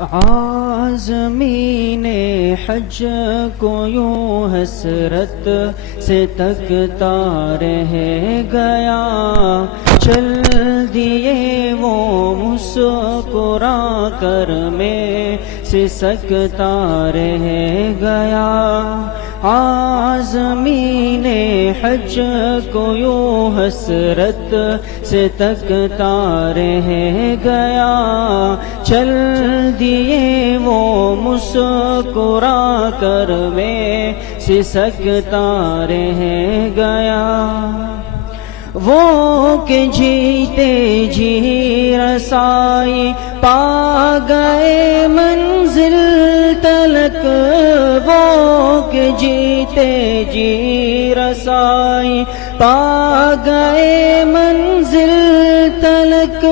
عازمین حج کو یوں حسرت سے تکتا رہ گیا، چل دیے وہ مسکرا کر میں سسکتا رہ گیا۔ عازمین حج کو یوں حسرت سے تکتا رہ گیا، چل دیے وہ مسکرا کر میں سسکتا رہ گیا۔ وہ کہ جیتے جی رسائی پا گئے منزل تلک، وہ کہ جیتے جی رسائی پا گئے منزل تلک،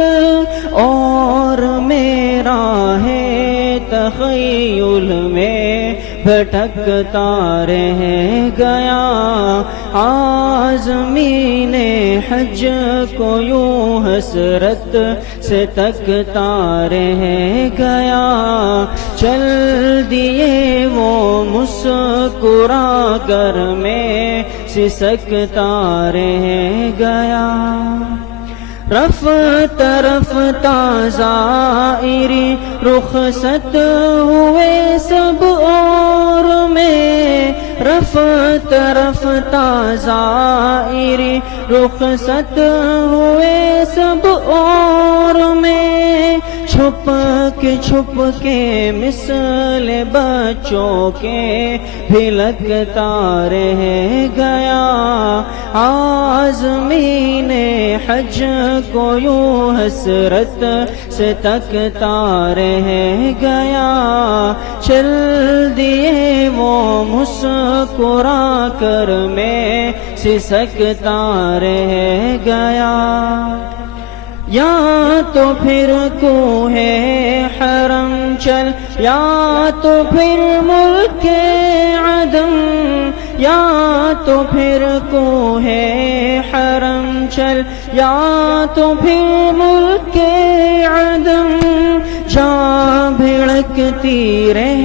اور میرا ہے تخیل میں بھٹکتا رہ گیا۔ عازمین حج کو یوں حسرت سے تکتا رہ گیا، چل دیے وہ مسکرا کر میں سسکتا رہ گیا۔ رفت رفت زائری رخصت ہوئے سب اور میں، رفت رفت زائری رخصت ہوئے سب اور میں، چھپ کے مثل بچوں کے بھلکتا رہ گیا۔ عازمین حج کو یوں حسرت سے تکتا رہ گیا، چل دیے وہ مسکرا کر میں سسکتا رہ گیا۔ یا تو پھر کوہ حرم چل، یا تو پھر ملک عدم، یا تو پھر کوہ حرم چل، یا تو پھر ملک عدم، جاں بھڑکتی رہ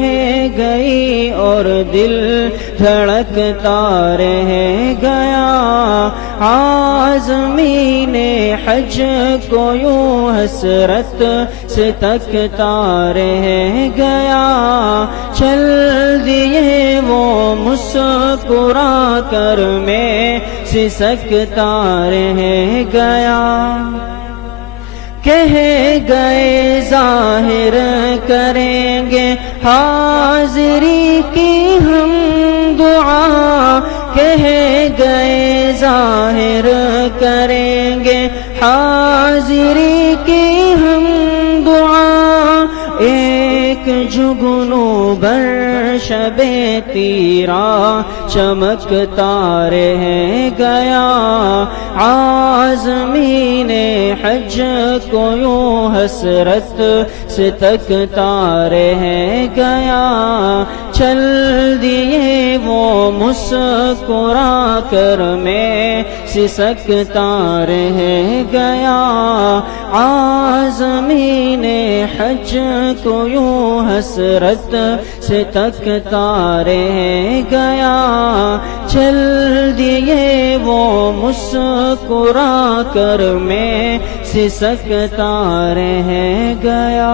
گئی اور دل دھڑکتا رہ گیا۔ عازمین حج کو یوں حسرت سے تکتا رہ گیا، چل دیے وہ مسکرا کر میں سسکتا رہ گیا۔ کہہ گئے ظاہر کریں گے حاضری کی ہم دعا، کہہ گئے ظاہر کریں گے حاضری کی ہم دعا، ایک جگنو بر شب تیرا چمکتا رہ گیا۔ عازمین حج کو یوں حسرت سے تکتا رہ گیا، چل دیے وہ مسکرا کر میں سسکتا رہ گیا۔ عازمین حج کو یوں حسرت سے تکتا رہ گیا، چل دیے وہ مسکرا کر میں سسکتا رہ گیا۔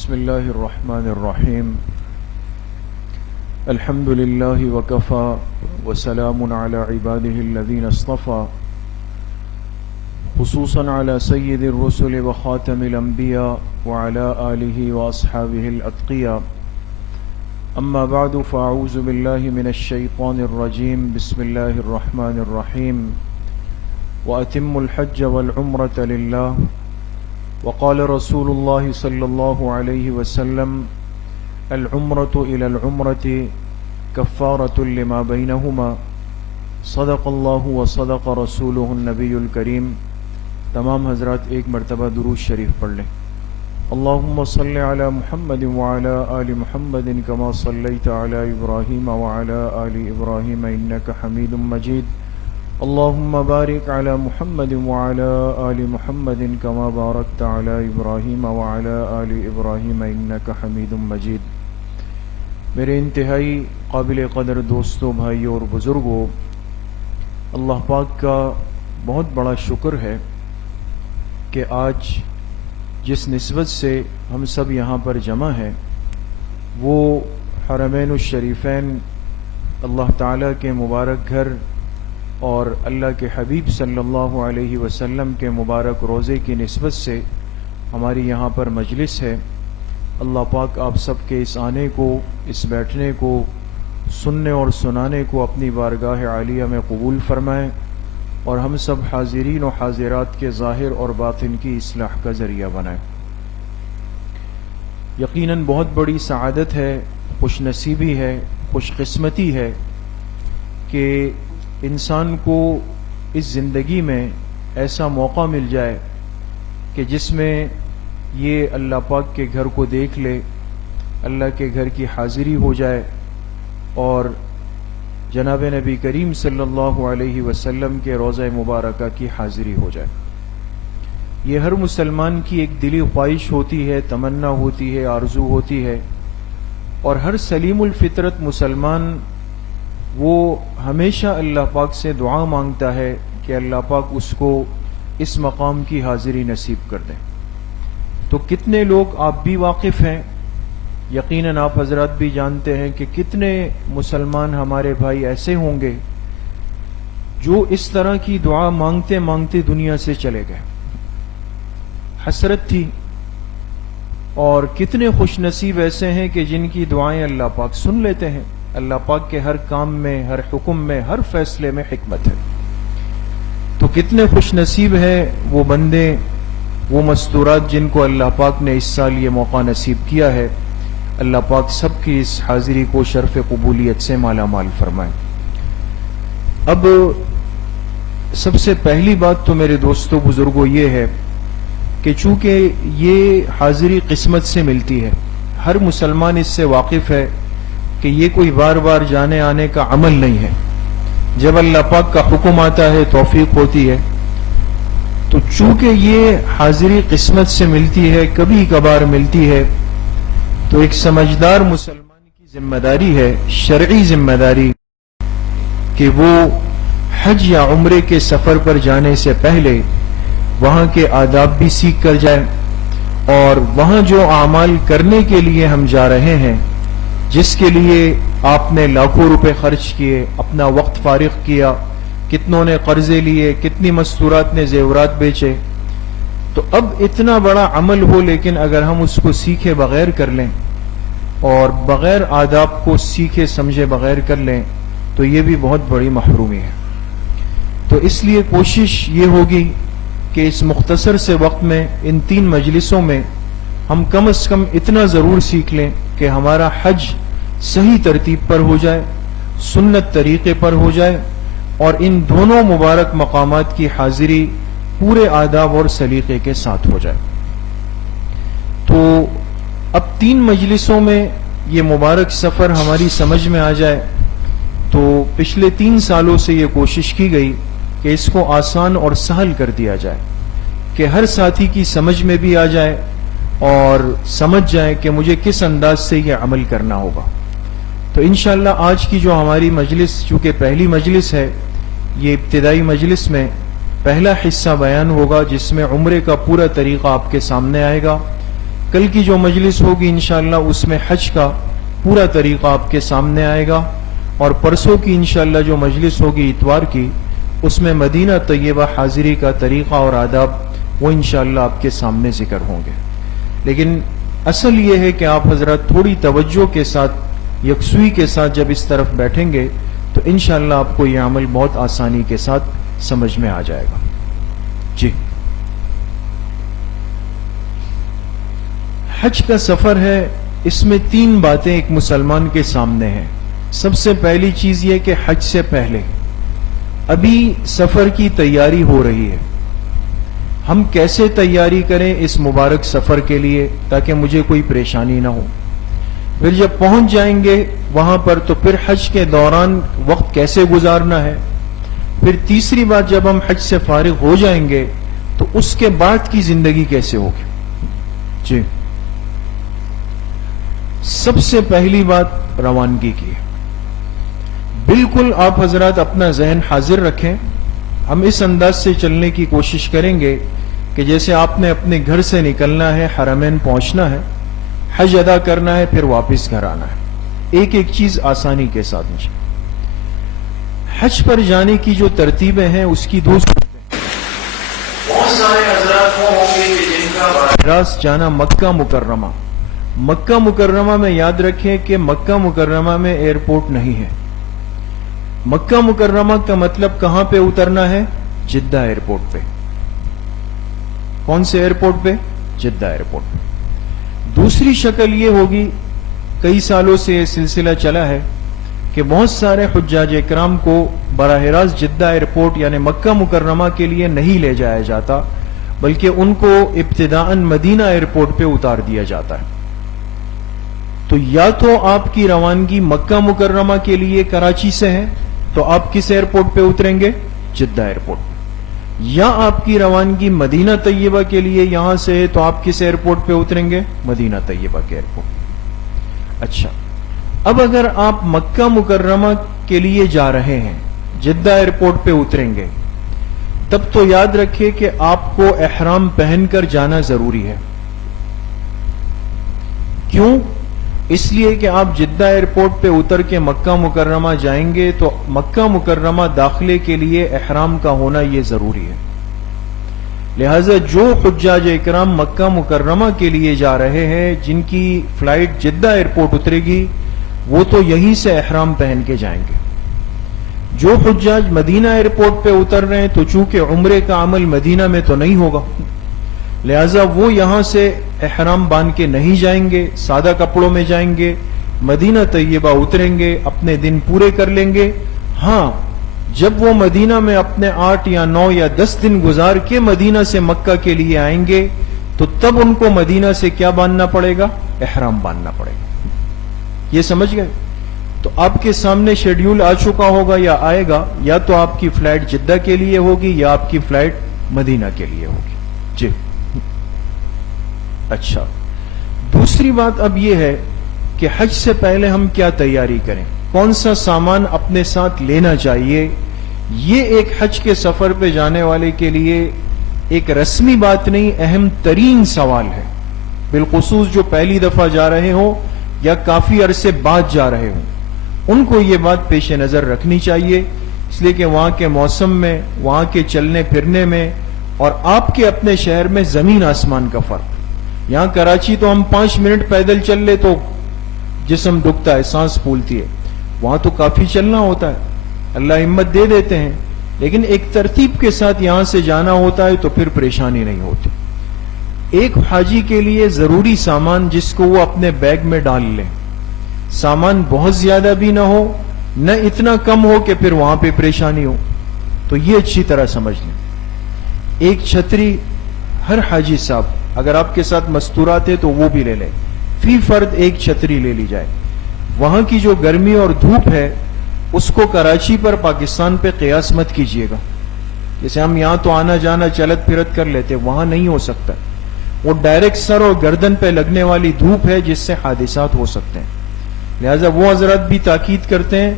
بسم الله الرحمن الرحيم الحمد لله وكفى وسلام على عباده الذين اصطفى خصوصا على سيد الرسل وخاتم الأنبياء وعلى آله وأصحابه الأتقياء أما بعد فأعوذ بالله من الشيطان الرجيم بسم الله الرحمن الرحيم وأتموا الحج والعمرة لله وقال رسول الله صلى الله عليه وسلم العمرة إلى العمرة كفارة لما بينهما صدق الله وصدق رسوله النبي الكريم. تمام حضرات ایک مرتبہ درود شریف پڑھ لیں. اللهم صل على محمد وعلى آل محمد كما صليت على إبراهيم وعلى آل إبراهيم إنك حميد مجيد. اللهم بارك على محمد وعلى آل محمد كما باركت على إبراهيم وعلى آل إبراهيم إنك حميد مجيد. میرے انتہائی قابل قدر دوستوں، بھائیوں اور بزرگوں، اللہ پاک کا بہت بڑا شکر ہے کہ آج جس نسبت سے ہم سب یہاں پر جمع ہیں وہ حرمین الشریفین، اللہ تعالیٰ کے مبارک گھر اور اللہ کے حبیب صلی اللہ علیہ وسلم کے مبارک روضے کی نسبت سے ہماری یہاں پر مجلس ہے. اللہ پاک آپ سب کے اس آنے کو، اس بیٹھنے کو، سننے اور سنانے کو اپنی بارگاہ عالیہ میں قبول فرمائیں اور ہم سب حاضرین و حاضرات کے ظاہر اور باطن کی اصلاح کا ذریعہ بنائیں. یقیناً بہت بڑی سعادت ہے، خوش نصیبی ہے، خوش قسمتی ہے کہ انسان کو اس زندگی میں ایسا موقع مل جائے کہ جس میں یہ اللہ پاک کے گھر کو دیکھ لے، اللہ کے گھر کی حاضری ہو جائے اور جناب نبی کریم صلی اللہ علیہ وسلم کے روضہ مبارکہ کی حاضری ہو جائے. یہ ہر مسلمان کی ایک دلی خواہش ہوتی ہے، تمنا ہوتی ہے، آرزو ہوتی ہے، اور ہر سلیم الفطرت مسلمان وہ ہمیشہ اللہ پاک سے دعا مانگتا ہے کہ اللہ پاک اس کو اس مقام کی حاضری نصیب کر دیں. تو کتنے لوگ آپ بھی واقف ہیں، یقیناً آپ حضرات بھی جانتے ہیں کہ کتنے مسلمان ہمارے بھائی ایسے ہوں گے جو اس طرح کی دعا مانگتے مانگتے دنیا سے چلے گئے. حسرت تھی. اور کتنے خوش نصیب ایسے ہیں کہ جن کی دعائیں اللہ پاک سن لیتے ہیں. اللہ پاک کے ہر کام میں، ہر حکم میں، ہر فیصلے میں حکمت ہے. تو کتنے خوش نصیب ہیں وہ بندے، وہ مستورات جن کو اللہ پاک نے اس سال یہ موقع نصیب کیا ہے. اللہ پاک سب کی اس حاضری کو شرف قبولیت سے مالا مال فرمائے. اب سب سے پہلی بات تو میرے دوستوں بزرگوں یہ ہے کہ چونکہ یہ حاضری قسمت سے ملتی ہے، ہر مسلمان اس سے واقف ہے کہ یہ کوئی بار بار جانے آنے کا عمل نہیں ہے. جب اللہ پاک کا حکم آتا ہے، توفیق ہوتی ہے. تو چونکہ یہ حاضری قسمت سے ملتی ہے، کبھی کبھار ملتی ہے، تو ایک سمجھدار مسلمان کی ذمہ داری ہے، شرعی ذمہ داری، کہ وہ حج یا عمرے کے سفر پر جانے سے پہلے وہاں کے آداب بھی سیکھ کر جائے، اور وہاں جو اعمال کرنے کے لیے ہم جا رہے ہیں، جس کے لیے آپ نے لاکھوں روپے خرچ کیے، اپنا وقت فارغ کیا، کتنوں نے قرضے لیے، کتنی مستورات نے زیورات بیچے، تو اب اتنا بڑا عمل ہو لیکن اگر ہم اس کو سیکھے بغیر کر لیں اور بغیر آداب کو سیکھے سمجھے بغیر کر لیں تو یہ بھی بہت بڑی محرومی ہے. تو اس لیے کوشش یہ ہوگی کہ اس مختصر سے وقت میں، ان 3 مجلسوں میں، ہم کم از کم اتنا ضرور سیکھ لیں کہ ہمارا حج صحیح ترتیب پر ہو جائے، سنت طریقے پر ہو جائے، اور ان دونوں مبارک مقامات کی حاضری پورے آداب اور سلیقے کے ساتھ ہو جائے. تو اب 3 مجلسوں میں یہ مبارک سفر ہماری سمجھ میں آ جائے. تو پچھلے 3 سالوں سے یہ کوشش کی گئی کہ اس کو آسان اور سہل کر دیا جائے، کہ ہر ساتھی کی سمجھ میں بھی آ جائے اور سمجھ جائے کہ مجھے کس انداز سے یہ عمل کرنا ہوگا. تو انشاءاللہ آج کی جو ہماری مجلس، چونکہ پہلی مجلس ہے، یہ ابتدائی مجلس میں پہلا حصہ بیان ہوگا جس میں عمرے کا پورا طریقہ آپ کے سامنے آئے گا. کل کی جو مجلس ہوگی انشاءاللہ اس میں حج کا پورا طریقہ آپ کے سامنے آئے گا، اور پرسوں کی انشاءاللہ جو مجلس ہوگی اتوار کی، اس میں مدینہ طیبہ حاضری کا طریقہ اور آداب وہ انشاءاللہ آپ کے سامنے ذکر ہوں گے۔ لیکن اصل یہ ہے کہ آپ حضرات تھوڑی توجہ کے ساتھ، یکسوئی کے ساتھ جب اس طرف بیٹھیں گے تو انشاءاللہ آپ کو یہ عمل بہت آسانی کے ساتھ سمجھ میں آ جائے گا۔ جی، حج کا سفر ہے، اس میں 3 باتیں ایک مسلمان کے سامنے ہیں۔ سب سے پہلی چیز یہ کہ حج سے پہلے ابھی سفر کی تیاری ہو رہی ہے، ہم کیسے تیاری کریں اس مبارک سفر کے لیے تاکہ مجھے کوئی پریشانی نہ ہو۔ پھر جب پہنچ جائیں گے وہاں پر تو پھر حج کے دوران وقت کیسے گزارنا ہے۔ پھر تیسری بات، جب ہم حج سے فارغ ہو جائیں گے تو اس کے بعد کی زندگی کیسے ہوگی۔ جی، سب سے پہلی بات روانگی کی ہے۔ بالکل آپ حضرات اپنا ذہن حاضر رکھیں، ہم اس انداز سے چلنے کی کوشش کریں گے کہ جیسے آپ نے اپنے گھر سے نکلنا ہے، حرمین پہنچنا ہے، حج ادا کرنا ہے، پھر واپس گھر آنا ہے، ایک ایک چیز آسانی کے ساتھ مجھے۔ حج پر جانے کی جو ترتیبیں ہیں اس کی 2 صورتیں۔ بہت سارے حضرات ہوں گے کہ جن کا براہ راست جانا مکہ مکرمہ، مکہ مکرمہ میں یاد رکھیں کہ مکہ مکرمہ میں ایئرپورٹ نہیں ہے۔ مکہ مکرمہ کا مطلب کہاں پہ اترنا ہے؟ جدہ ایئرپورٹ پہ۔ کون سے ایئرپورٹ پہ؟ جدہ ایئرپورٹ پہ۔ دوسری شکل یہ ہوگی، کئی سالوں سے یہ سلسلہ چلا ہے کہ بہت سارے حجاج اکرام کو براہ راست جدہ ایئرپورٹ یعنی مکہ مکرمہ کے لیے نہیں لے جایا جاتا، بلکہ ان کو ابتداءً مدینہ ایئرپورٹ پہ اتار دیا جاتا ہے۔ تو یا تو آپ کی روانگی مکہ مکرمہ کے لیے کراچی سے ہے تو آپ کس ایئرپورٹ پہ اتریں گے؟ جدہ ایئرپورٹ پہ۔ یا آپ کی روانگی مدینہ طیبہ کے لیے یہاں سے ہے تو آپ کس ایئرپورٹ پہ اتریں گے؟ مدینہ طیبہ کے ایئرپورٹ پہ۔ اچھا، اب اگر آپ مکہ مکرمہ کے لیے جا رہے ہیں، جدہ ایئرپورٹ پہ اتریں گے، تب تو یاد رکھیں کہ آپ کو احرام پہن کر جانا ضروری ہے۔ کیوں؟ اس لیے کہ آپ جدہ ایئرپورٹ پہ اتر کے مکہ مکرمہ جائیں گے تو مکہ مکرمہ داخلے کے لیے احرام کا ہونا یہ ضروری ہے۔ لہذا جو حجاج اکرام مکہ مکرمہ کے لیے جا رہے ہیں، جن کی فلائٹ جدہ ایئرپورٹ اترے گی، وہ تو یہیں سے احرام پہن کے جائیں گے۔ جو حجاج مدینہ ایئرپورٹ پہ اتر رہے ہیں تو چونکہ عمرے کا عمل مدینہ میں تو نہیں ہوگا، لہذا وہ یہاں سے احرام باندھ کے نہیں جائیں گے، سادہ کپڑوں میں جائیں گے، مدینہ طیبہ اتریں گے، اپنے دن پورے کر لیں گے۔ ہاں، جب وہ مدینہ میں اپنے 8 یا 9 یا 10 دن گزار کے مدینہ سے مکہ کے لیے آئیں گے تو تب ان کو مدینہ سے کیا باندھنا پڑے گا؟ احرام باندھنا پڑے گا۔ یہ سمجھ گئے؟ تو آپ کے سامنے شیڈیول آ چکا ہوگا یا آئے گا، یا تو آپ کی فلائٹ جدہ کے لیے ہوگی یا آپ کی فلائٹ مدینہ کے لیے ہوگی۔ جی، اچھا، دوسری بات اب یہ ہے کہ حج سے پہلے ہم کیا تیاری کریں، کون سا سامان اپنے ساتھ لینا چاہیے۔ یہ ایک حج کے سفر پہ جانے والے کے لیے ایک رسمی بات نہیں، اہم ترین سوال ہے، بالخصوص جو پہلی دفعہ جا رہے ہوں یا کافی عرصے بعد جا رہے ہوں، ان کو یہ بات پیش نظر رکھنی چاہیے، اس لیے کہ وہاں کے موسم میں، وہاں کے چلنے پھرنے میں اور آپ کے اپنے شہر میں زمین آسمان کا فرق۔ یہاں کراچی تو ہم 5 منٹ پیدل چل لے تو جسم دکھتا ہے، سانس پھولتی ہے، وہاں تو کافی چلنا ہوتا ہے، اللہ ہمت دے دیتے ہیں، لیکن ایک ترتیب کے ساتھ یہاں سے جانا ہوتا ہے تو پھر پریشانی نہیں ہوتی۔ ایک حاجی کے لیے ضروری سامان جس کو وہ اپنے بیگ میں ڈال لیں، سامان بہت زیادہ بھی نہ ہو، نہ اتنا کم ہو کہ پھر وہاں پہ پریشانی ہو، تو یہ اچھی طرح سمجھ لیں۔ ایک چھتری ہر حاجی صاحب، اگر آپ کے ساتھ مستورات ہے تو وہ بھی لے لیں، فی فرد ایک چھتری لے لی جائے۔ وہاں کی جو گرمی اور دھوپ ہے اس کو کراچی پر، پاکستان پہ قیاس مت کیجئے گا۔ جیسے ہم یہاں تو آنا جانا چلت پھرت کر لیتے، وہاں نہیں ہو سکتا، وہ ڈائریکٹ سر اور گردن پہ لگنے والی دھوپ ہے جس سے حادثات ہو سکتے ہیں۔ لہذا وہ حضرات بھی تاکید کرتے ہیں،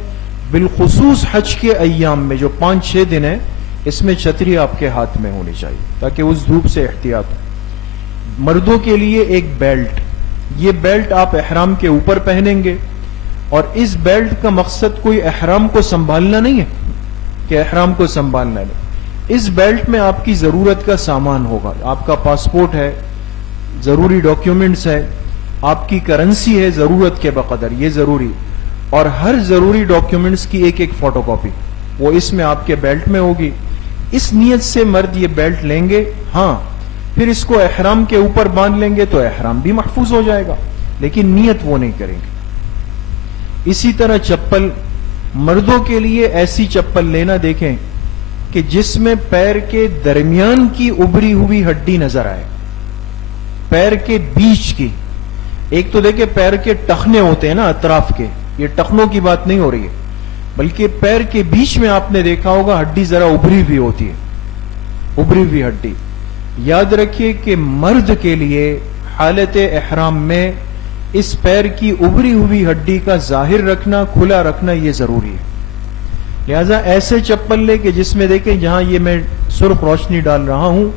بالخصوص حج کے ایام میں جو 5-6 دن ہیں، اس میں چھتری آپ کے ہاتھ میں ہونی چاہیے تاکہ اس دھوپ سے احتیاط ہو۔ مردوں کے لیے ایک بیلٹ، یہ بیلٹ آپ احرام کے اوپر پہنیں گے، اور اس بیلٹ کا مقصد کوئی احرام کو سنبھالنا نہیں ہے کہ احرام کو سنبھالنا نہیں، اس بیلٹ میں آپ کی ضرورت کا سامان ہوگا، آپ کا پاسپورٹ ہے، ضروری ڈاکیومنٹس ہے، آپ کی کرنسی ہے ضرورت کے بقدر، یہ ضروری، اور ہر ضروری ڈاکیومنٹس کی ایک ایک فوٹو کاپی وہ اس میں آپ کے بیلٹ میں ہوگی۔ اس نیت سے مرد یہ بیلٹ لیں گے، ہاں پھر اس کو احرام کے اوپر باندھ لیں گے تو احرام بھی محفوظ ہو جائے گا، لیکن نیت وہ نہیں کریں گے۔ اسی طرح چپل، مردوں کے لیے ایسی چپل لینا دیکھیں کہ جس میں پیر کے درمیان کی ابری ہوئی ہڈی نظر آئے، پیر کے بیچ کی، ایک تو دیکھیں پیر کے ٹخنے ہوتے ہیں نا اطراف کے، یہ ٹخنوں کی بات نہیں ہو رہی ہے، بلکہ پیر کے بیچ میں آپ نے دیکھا ہوگا ہڈی ذرا ابری ہوئی ہوتی ہے، ابری ہوئی ہڈی۔ یاد رکھیے کہ مرد کے لیے حالت احرام میں اس پیر کی ابری ہوئی ہڈی کا ظاہر رکھنا، کھلا رکھنا یہ ضروری ہے۔ لہذا ایسے چپل لے کہ جس میں دیکھیں جہاں یہ میں سرخ روشنی ڈال رہا ہوں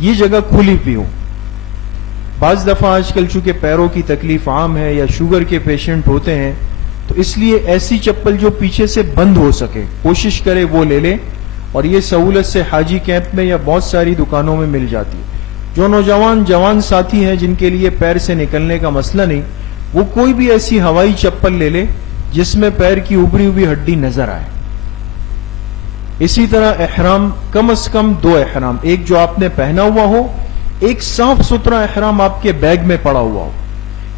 یہ جگہ کھلی بھی ہو۔ بعض دفعہ آج کل چونکہ پیروں کی تکلیف عام ہے یا شوگر کے پیشنٹ ہوتے ہیں تو اس لیے ایسی چپل جو پیچھے سے بند ہو سکے کوشش کرے وہ لے لیں، اور یہ سہولت سے حاجی کیمپ میں یا بہت ساری دکانوں میں مل جاتی ہے۔ جو جوان ساتھی ہیں جن کے لیے پیر سے نکلنے کا مسئلہ نہیں، وہ کوئی بھی ایسی ہوائی چپل لے لے جس میں پیر کی ابری ہوئی ہڈی نظر آئے۔ اسی طرح احرام، کم از کم 2 احرام، ایک جو آپ نے پہنا ہوا ہو، ایک صاف ستھرا احرام آپ کے بیگ میں پڑا ہوا ہو۔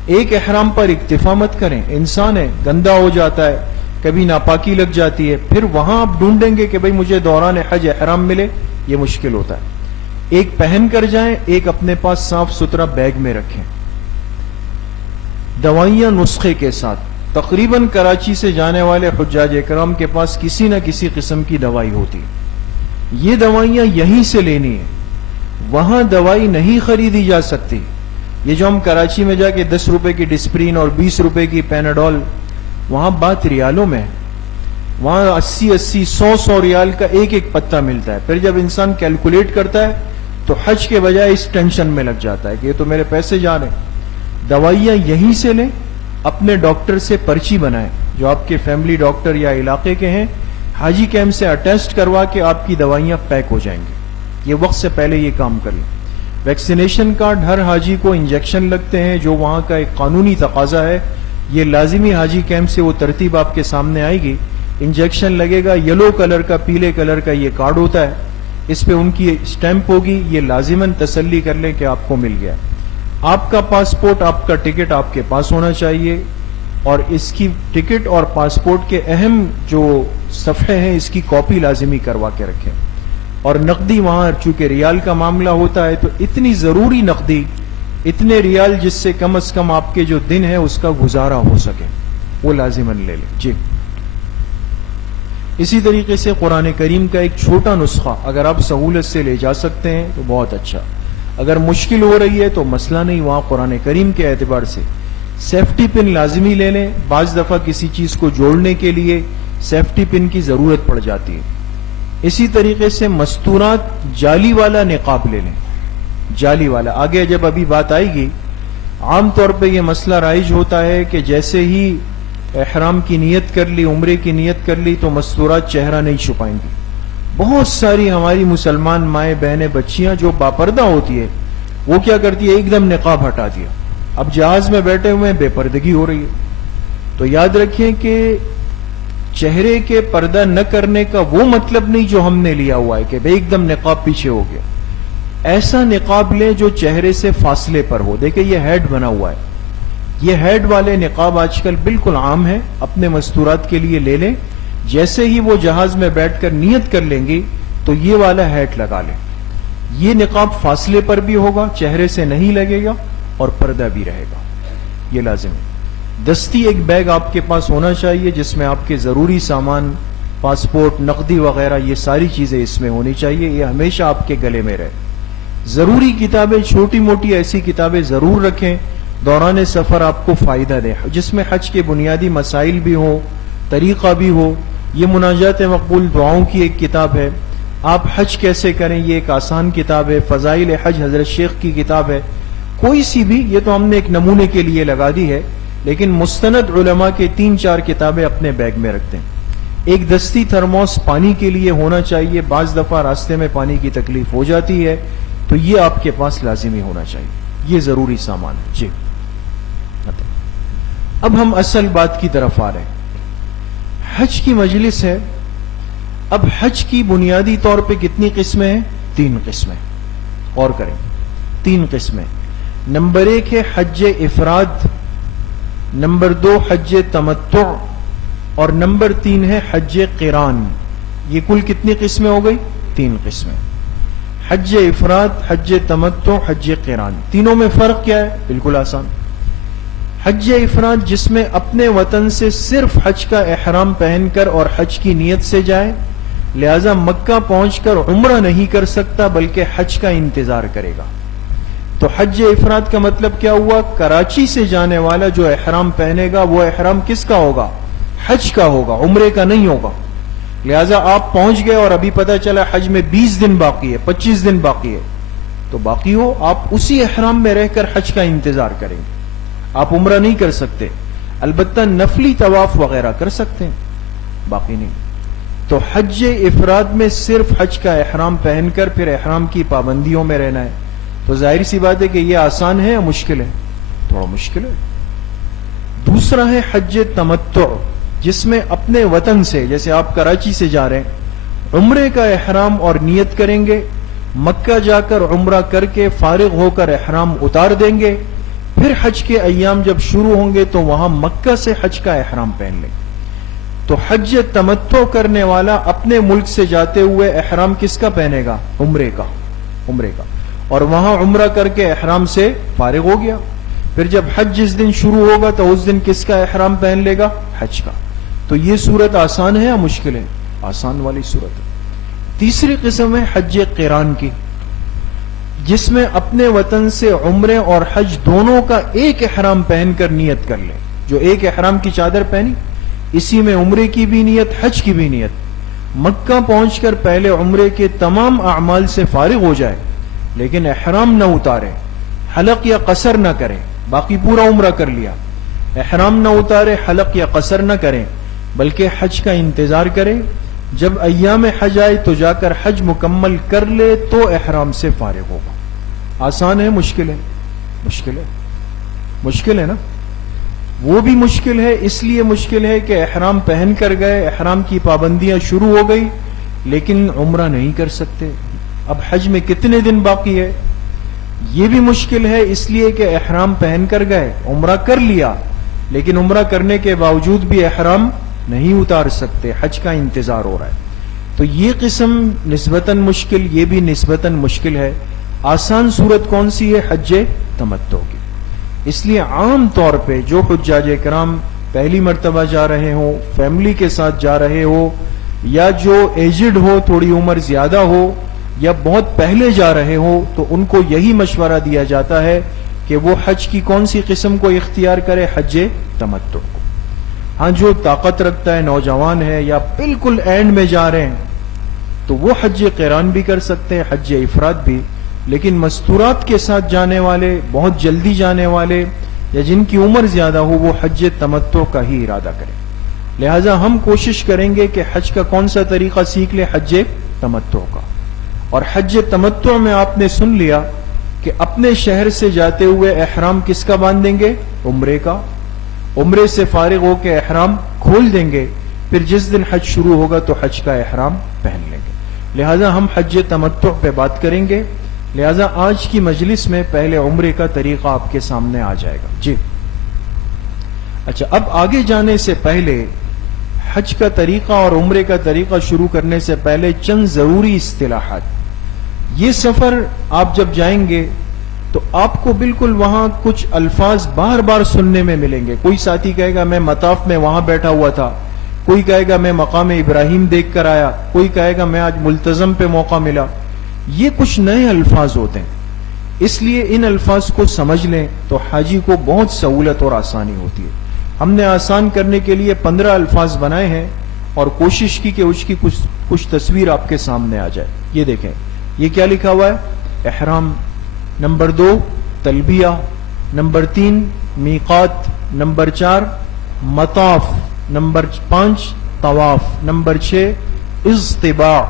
ایک احرام پر اکتفا مت کریں، انسان ہے گندا ہو جاتا ہے، کبھی ناپاکی لگ جاتی ہے، پھر وہاں آپ ڈھونڈیں گے کہ بھئی مجھے دوران حج احرام ملے، یہ مشکل ہوتا ہے۔ ایک پہن کر جائیں، ایک اپنے پاس صاف ستھرا بیگ میں رکھیں۔ دوائیاں نسخے کے ساتھ، تقریباً کراچی سے جانے والے حجاج اکرام کے پاس کسی نہ کسی قسم کی دوائی ہوتی، یہ دوائیاں یہیں سے لینی ہے، وہاں دوائی نہیں خریدی جا سکتی۔ یہ جو ہم کراچی میں جا کے 10 روپے کی ڈسپرین اور 20 روپے کی پیناڈول، وہاں بات ریالوں میں ہے، وہاں 80 100 ریال کا ایک ایک پتہ ملتا ہے۔ پھر جب انسان کیلکولیٹ کرتا ہے تو حج کے بجائے اس ٹینشن میں لگ جاتا ہے کہ یہ تو میرے پیسے جا رہے ہیں۔ دوائیاں یہیں سے لیں، اپنے ڈاکٹر سے پرچی بنائیں جو آپ کے فیملی ڈاکٹر یا علاقے کے ہیں، حاجی کیمپ سے اٹیسٹ کروا کے آپ کی دوائیاں پیک ہو جائیں گی۔ یہ وقت سے پہلے یہ کام کر لیں۔ ویکسینیشن کارڈ، ہر حاجی کو انجیکشن لگتے ہیں جو وہاں کا ایک قانونی تقاضا ہے، یہ لازمی حاجی کیمپ سے وہ ترتیب آپ کے سامنے آئے گی۔ انجیکشن لگے گا، یلو کلر کا، پیلے کلر کا یہ کارڈ ہوتا ہے، اس پہ ان کی سٹیمپ ہوگی، یہ لازماً تسلی کر لیں کہ آپ کو مل گیا۔ آپ کا پاسپورٹ، آپ کا ٹکٹ آپ کے پاس ہونا چاہیے، اور اس کی ٹکٹ اور پاسپورٹ کے اہم جو صفحے ہیں اس کی کاپی لازمی کروا کے رکھیں۔ اور نقدی، وہاں چونکہ ریال کا معاملہ ہوتا ہے تو اتنی ضروری نقدی، اتنے ریال جس سے کم از کم آپ کے جو دن ہے اس کا گزارا ہو سکے، وہ لازماً لے لیں۔ جی اسی طریقے سے قرآن کریم کا ایک چھوٹا نسخہ اگر آپ سہولت سے لے جا سکتے ہیں تو بہت اچھا، اگر مشکل ہو رہی ہے تو مسئلہ نہیں، وہاں قرآن کریم کے اعتبار سے سیفٹی پن لازمی لے لیں۔ بعض دفعہ کسی چیز کو جوڑنے کے لیے سیفٹی پن کی ضرورت پڑ جاتی ہے۔ اسی طریقے سے مستورات، جالی والا نقاب لے لیں، جالی والا۔ آگے جب ابھی بات آئے گی، عام طور پہ یہ مسئلہ رائج ہوتا ہے کہ جیسے ہی احرام کی نیت کر لی، عمرے کی نیت کر لی تو مستورات چہرہ نہیں چھپائیں گی۔ بہت ساری ہماری مسلمان مائیں بہنیں بچیاں جو باپردہ ہوتی ہے وہ کیا کرتی ہے، ایک دم نقاب ہٹا دیا، اب جہاز میں بیٹھے ہوئے بے پردگی ہو رہی ہے۔ تو یاد رکھیں کہ چہرے کے پردہ نہ کرنے کا وہ مطلب نہیں جو ہم نے لیا ہوا ہے کہ بھئی ایک دم نقاب پیچھے ہو گیا۔ ایسا نقاب لیں جو چہرے سے فاصلے پر ہو۔ دیکھیں یہ ہیڈ بنا ہوا ہے، یہ ہیڈ والے نقاب آج کل بالکل عام ہیں، اپنے مستورات کے لیے لے لیں۔ جیسے ہی وہ جہاز میں بیٹھ کر نیت کر لیں گی تو یہ والا ہیڈ لگا لیں۔ یہ نقاب فاصلے پر بھی ہوگا، چہرے سے نہیں لگے گا اور پردہ بھی رہے گا، یہ لازم ہے۔ دستی ایک بیگ آپ کے پاس ہونا چاہیے جس میں آپ کے ضروری سامان، پاسپورٹ، نقدی وغیرہ یہ ساری چیزیں اس میں ہونی چاہیے، یہ ہمیشہ آپ کے گلے میں رہے۔ ضروری کتابیں، چھوٹی موٹی ایسی کتابیں ضرور رکھیں، دوران سفر آپ کو فائدہ دیں، جس میں حج کے بنیادی مسائل بھی ہوں، طریقہ بھی ہو۔ یہ مناجات مقبول دعاؤں کی ایک کتاب ہے، آپ حج کیسے کریں یہ ایک آسان کتاب ہے۔ فضائل حج حضرت شیخ کی کتاب ہے، کوئی سی بھی، یہ تو ہم نے ایک نمونے کے لیے لگا دی ہے، لیکن مستند علماء کے 3-4 کتابیں اپنے بیگ میں رکھتے ہیں۔ ایک دستی تھرموس پانی کے لیے ہونا چاہیے، بعض دفعہ راستے میں پانی کی تکلیف ہو جاتی ہے تو یہ آپ کے پاس لازمی ہونا چاہیے، یہ ضروری سامان ہے۔ جی اب ہم اصل بات کی طرف آ رہے ہیں۔ حج کی مجلس ہے۔ اب حج کی بنیادی طور پہ کتنی قسمیں ہیں؟ 3 قسمیں۔ اور کریں، 3 قسمیں۔ نمبر 1 ہے حج افراد، نمبر 2 حج تمتع، اور نمبر 3 ہے حج قران۔ یہ کل کتنی قسمیں ہو گئی؟ 3 قسمیں۔ حج افراد، حج تمتع، حج قران، تینوں میں فرق کیا ہے؟ بالکل آسان۔ حج افراد جس میں اپنے وطن سے صرف حج کا احرام پہن کر اور حج کی نیت سے جائے، لہذا مکہ پہنچ کر عمرہ نہیں کر سکتا بلکہ حج کا انتظار کرے گا۔ تو حج افراد کا مطلب کیا ہوا؟ کراچی سے جانے والا جو احرام پہنے گا وہ احرام کس کا ہوگا؟ حج کا ہوگا، عمرے کا نہیں ہوگا۔ لہذا آپ پہنچ گئے اور ابھی پتہ چلا حج میں 20 دن باقی ہے، 25 دن باقی ہے، تو باقی ہو، آپ اسی احرام میں رہ کر حج کا انتظار کریں گے، آپ عمرہ نہیں کر سکتے، البتہ نفلی طواف وغیرہ کر سکتے ہیں، باقی نہیں۔ تو حج افراد میں صرف حج کا احرام پہن کر پھر احرام کی پابندیوں میں رہنا ہے، تو ظاہر سی بات ہے کہ یہ آسان ہے یا مشکل ہے؟ تھوڑا مشکل ہے۔ دوسرا ہے حج تمتع، جس میں اپنے وطن سے، جیسے آپ کراچی سے جا رہے ہیں، عمرے کا احرام اور نیت کریں گے، مکہ جا کر عمرہ کر کے فارغ ہو کر احرام اتار دیں گے، پھر حج کے ایام جب شروع ہوں گے تو وہاں مکہ سے حج کا احرام پہن لیں گے۔ تو حج تمتع کرنے والا اپنے ملک سے جاتے ہوئے احرام کس کا پہنے گا؟ عمرے کا، عمرے کا، اور وہاں عمرہ کر کے احرام سے فارغ ہو گیا، پھر جب حج جس دن شروع ہوگا تو اس دن کس کا احرام پہن لے گا؟ حج کا۔ تو یہ صورت آسان ہے یا مشکل ہے؟ آسان والی صورت ہے۔ تیسری قسم ہے حج قران کی، جس میں اپنے وطن سے عمرے اور حج دونوں کا ایک احرام پہن کر نیت کر لے، جو ایک احرام کی چادر پہنی، اسی میں عمرے کی بھی نیت، حج کی بھی نیت، مکہ پہنچ کر پہلے عمرے کے تمام اعمال سے فارغ ہو جائے لیکن احرام نہ اتارے، حلق یا قصر نہ کرے، باقی پورا عمرہ کر لیا، احرام نہ اتارے، حلق یا قصر نہ کریں، بلکہ حج کا انتظار کرے، جب ایام حج آئے تو جا کر حج مکمل کر لے تو احرام سے فارغ ہوگا۔ آسان ہے مشکل ہے؟ مشکل ہے، مشکل ہے نا؟ وہ بھی مشکل ہے، اس لیے مشکل ہے کہ احرام پہن کر گئے، احرام کی پابندیاں شروع ہو گئی لیکن عمرہ نہیں کر سکتے، اب حج میں کتنے دن باقی ہے؟ یہ بھی مشکل ہے، اس لیے کہ احرام پہن کر گئے، عمرہ کر لیا لیکن عمرہ کرنے کے باوجود بھی احرام نہیں اتار سکتے، حج کا انتظار ہو رہا ہے۔ تو یہ قسم نسبتاً مشکل، یہ بھی نسبتاً مشکل ہے۔ آسان صورت کون سی ہے؟ حج تمتع کی۔ اس لیے عام طور پہ جو حجاج کرام پہلی مرتبہ جا رہے ہوں، فیملی کے ساتھ جا رہے ہو، یا جو ایجڈ ہو، تھوڑی عمر زیادہ ہو، یا بہت پہلے جا رہے ہو، تو ان کو یہی مشورہ دیا جاتا ہے کہ وہ حج کی کون سی قسم کو اختیار کرے؟ حج تمتع کو۔ ہاں جو طاقت رکھتا ہے، نوجوان ہے یا بالکل اینڈ میں جا رہے ہیں، تو وہ حج قران بھی کر سکتے ہیں، حج افراد بھی، لیکن مستورات کے ساتھ جانے والے، بہت جلدی جانے والے یا جن کی عمر زیادہ ہو، وہ حج تمتع کا ہی ارادہ کریں۔ لہٰذا ہم کوشش کریں گے کہ حج کا کون سا طریقہ سیکھ لے؟ حج تمتع کا۔ اور حج تمتع میں آپ نے سن لیا کہ اپنے شہر سے جاتے ہوئے احرام کس کا باندھیں گے؟ عمرے کا، عمرے سے فارغ ہو کے احرام کھول دیں گے، پھر جس دن حج شروع ہوگا تو حج کا احرام پہن لیں گے۔ لہٰذا ہم حج تمتع پہ بات کریں گے، لہٰذا آج کی مجلس میں پہلے عمرے کا طریقہ آپ کے سامنے آ جائے گا۔ جی اچھا، اب آگے جانے سے پہلے حج کا طریقہ اور عمرے کا طریقہ شروع کرنے سے پہلے چند ضروری اصطلاحات۔ یہ سفر آپ جب جائیں گے تو آپ کو بالکل وہاں کچھ الفاظ بار بار سننے میں ملیں گے۔ کوئی ساتھی کہے گا میں مطاف میں وہاں بیٹھا ہوا تھا، کوئی کہے گا میں مقام ابراہیم دیکھ کر آیا، کوئی کہے گا میں آج ملتزم پہ موقع ملا۔ یہ کچھ نئے الفاظ ہوتے ہیں، اس لیے ان الفاظ کو سمجھ لیں تو حاجی کو بہت سہولت اور آسانی ہوتی ہے۔ ہم نے آسان کرنے کے لیے 15 الفاظ بنائے ہیں اور کوشش کی کہ اس کی کچھ تصویر آپ کے سامنے آ جائے۔ یہ دیکھیں، یہ کیا لکھا ہوا ہے؟ احرام۔ نمبر 2 تلبیہ، نمبر 3 میقات، نمبر 4 مطاف، نمبر 5 طواف، نمبر 6 اضطباع،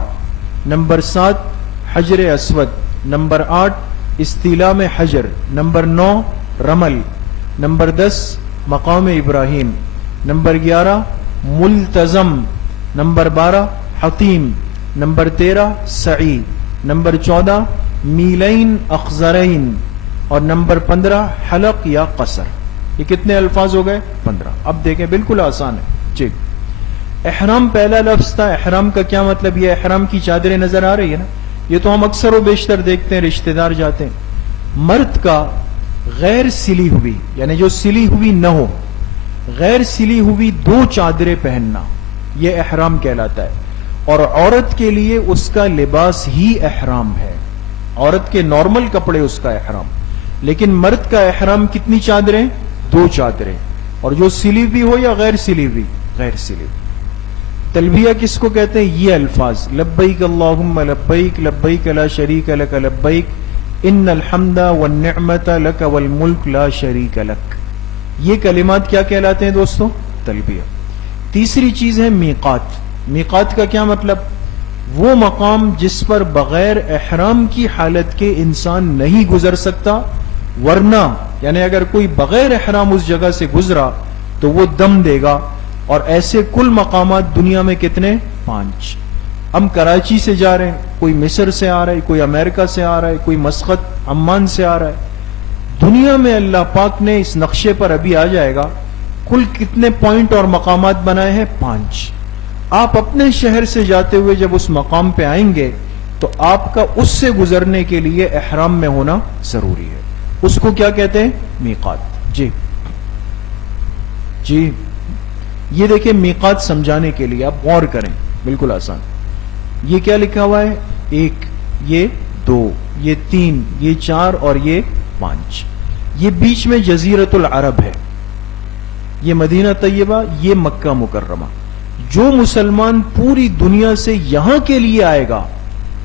نمبر 7 حجر اسود، نمبر 8 استلام حجر، نمبر 9 رمل، نمبر 10 مقام ابراہیم، نمبر 11 ملتزم، نمبر 12 حتیم، نمبر 13 سعی، نمبر 14 میلین اخضرین، اور نمبر 15 حلق یا قصر۔ یہ کتنے الفاظ ہو گئے؟ 15۔ اب دیکھیں بالکل آسان ہے جی۔ احرام پہلا لفظ تھا، احرام کا کیا مطلب؟ یہ احرام کی چادریں نظر آ رہی ہے نا، یہ تو ہم اکثر و بیشتر دیکھتے ہیں، رشتہ دار جاتے ہیں۔ مرد کا غیر سلی ہوئی، یعنی جو سلی ہوئی نہ ہو، غیر سلی ہوئی 2 چادریں پہننا، یہ احرام کہلاتا ہے۔ اور عورت کے لیے اس کا لباس ہی احرام ہے، عورت کے نارمل کپڑے اس کا احرام، لیکن مرد کا احرام کتنی چادریں؟ 2 چادریں، اور جو سلی ہوئی ہو یا غیر سلی ہوئی؟ غیر سلی ہوئی۔ تلبیہ کس کو کہتے ہیں؟ یہ الفاظ لبیک اللہم لبیک لبیک لا شریک لک لبیک ان الحمد والنعمت لک والملک لا شریک لک، یہ کلمات کیا کہلاتے ہیں دوستو؟ تلبیہ۔ تیسری چیز ہے میقات۔ میقات کا کیا مطلب؟ وہ مقام جس پر بغیر احرام کی حالت کے انسان نہیں گزر سکتا، ورنہ یعنی اگر کوئی بغیر احرام اس جگہ سے گزرا تو وہ دم دے گا۔ اور ایسے کل مقامات دنیا میں کتنے؟ 5۔ ہم کراچی سے جا رہے ہیں، کوئی مصر سے آ رہا ہے، کوئی امریکہ سے آ رہا ہے، کوئی مسقط عمان سے آ رہا ہے۔ دنیا میں اللہ پاک نے اس نقشے پر ابھی آ جائے گا کل کتنے پوائنٹ اور مقامات بنائے ہیں؟ 5۔ آپ اپنے شہر سے جاتے ہوئے جب اس مقام پہ آئیں گے تو آپ کا اس سے گزرنے کے لیے احرام میں ہونا ضروری ہے۔ اس کو کیا کہتے ہیں؟ میقات۔ جی جی، یہ دیکھیں میقات سمجھانے کے لیے آپ غور کریں، بالکل آسان۔ یہ کیا لکھا ہوا ہے؟ 1، یہ 2، یہ 3، یہ 4 اور یہ 5۔ یہ بیچ میں جزیرۃ العرب ہے، یہ مدینہ طیبہ، یہ مکہ مکرمہ۔ جو مسلمان پوری دنیا سے یہاں کے لیے آئے گا،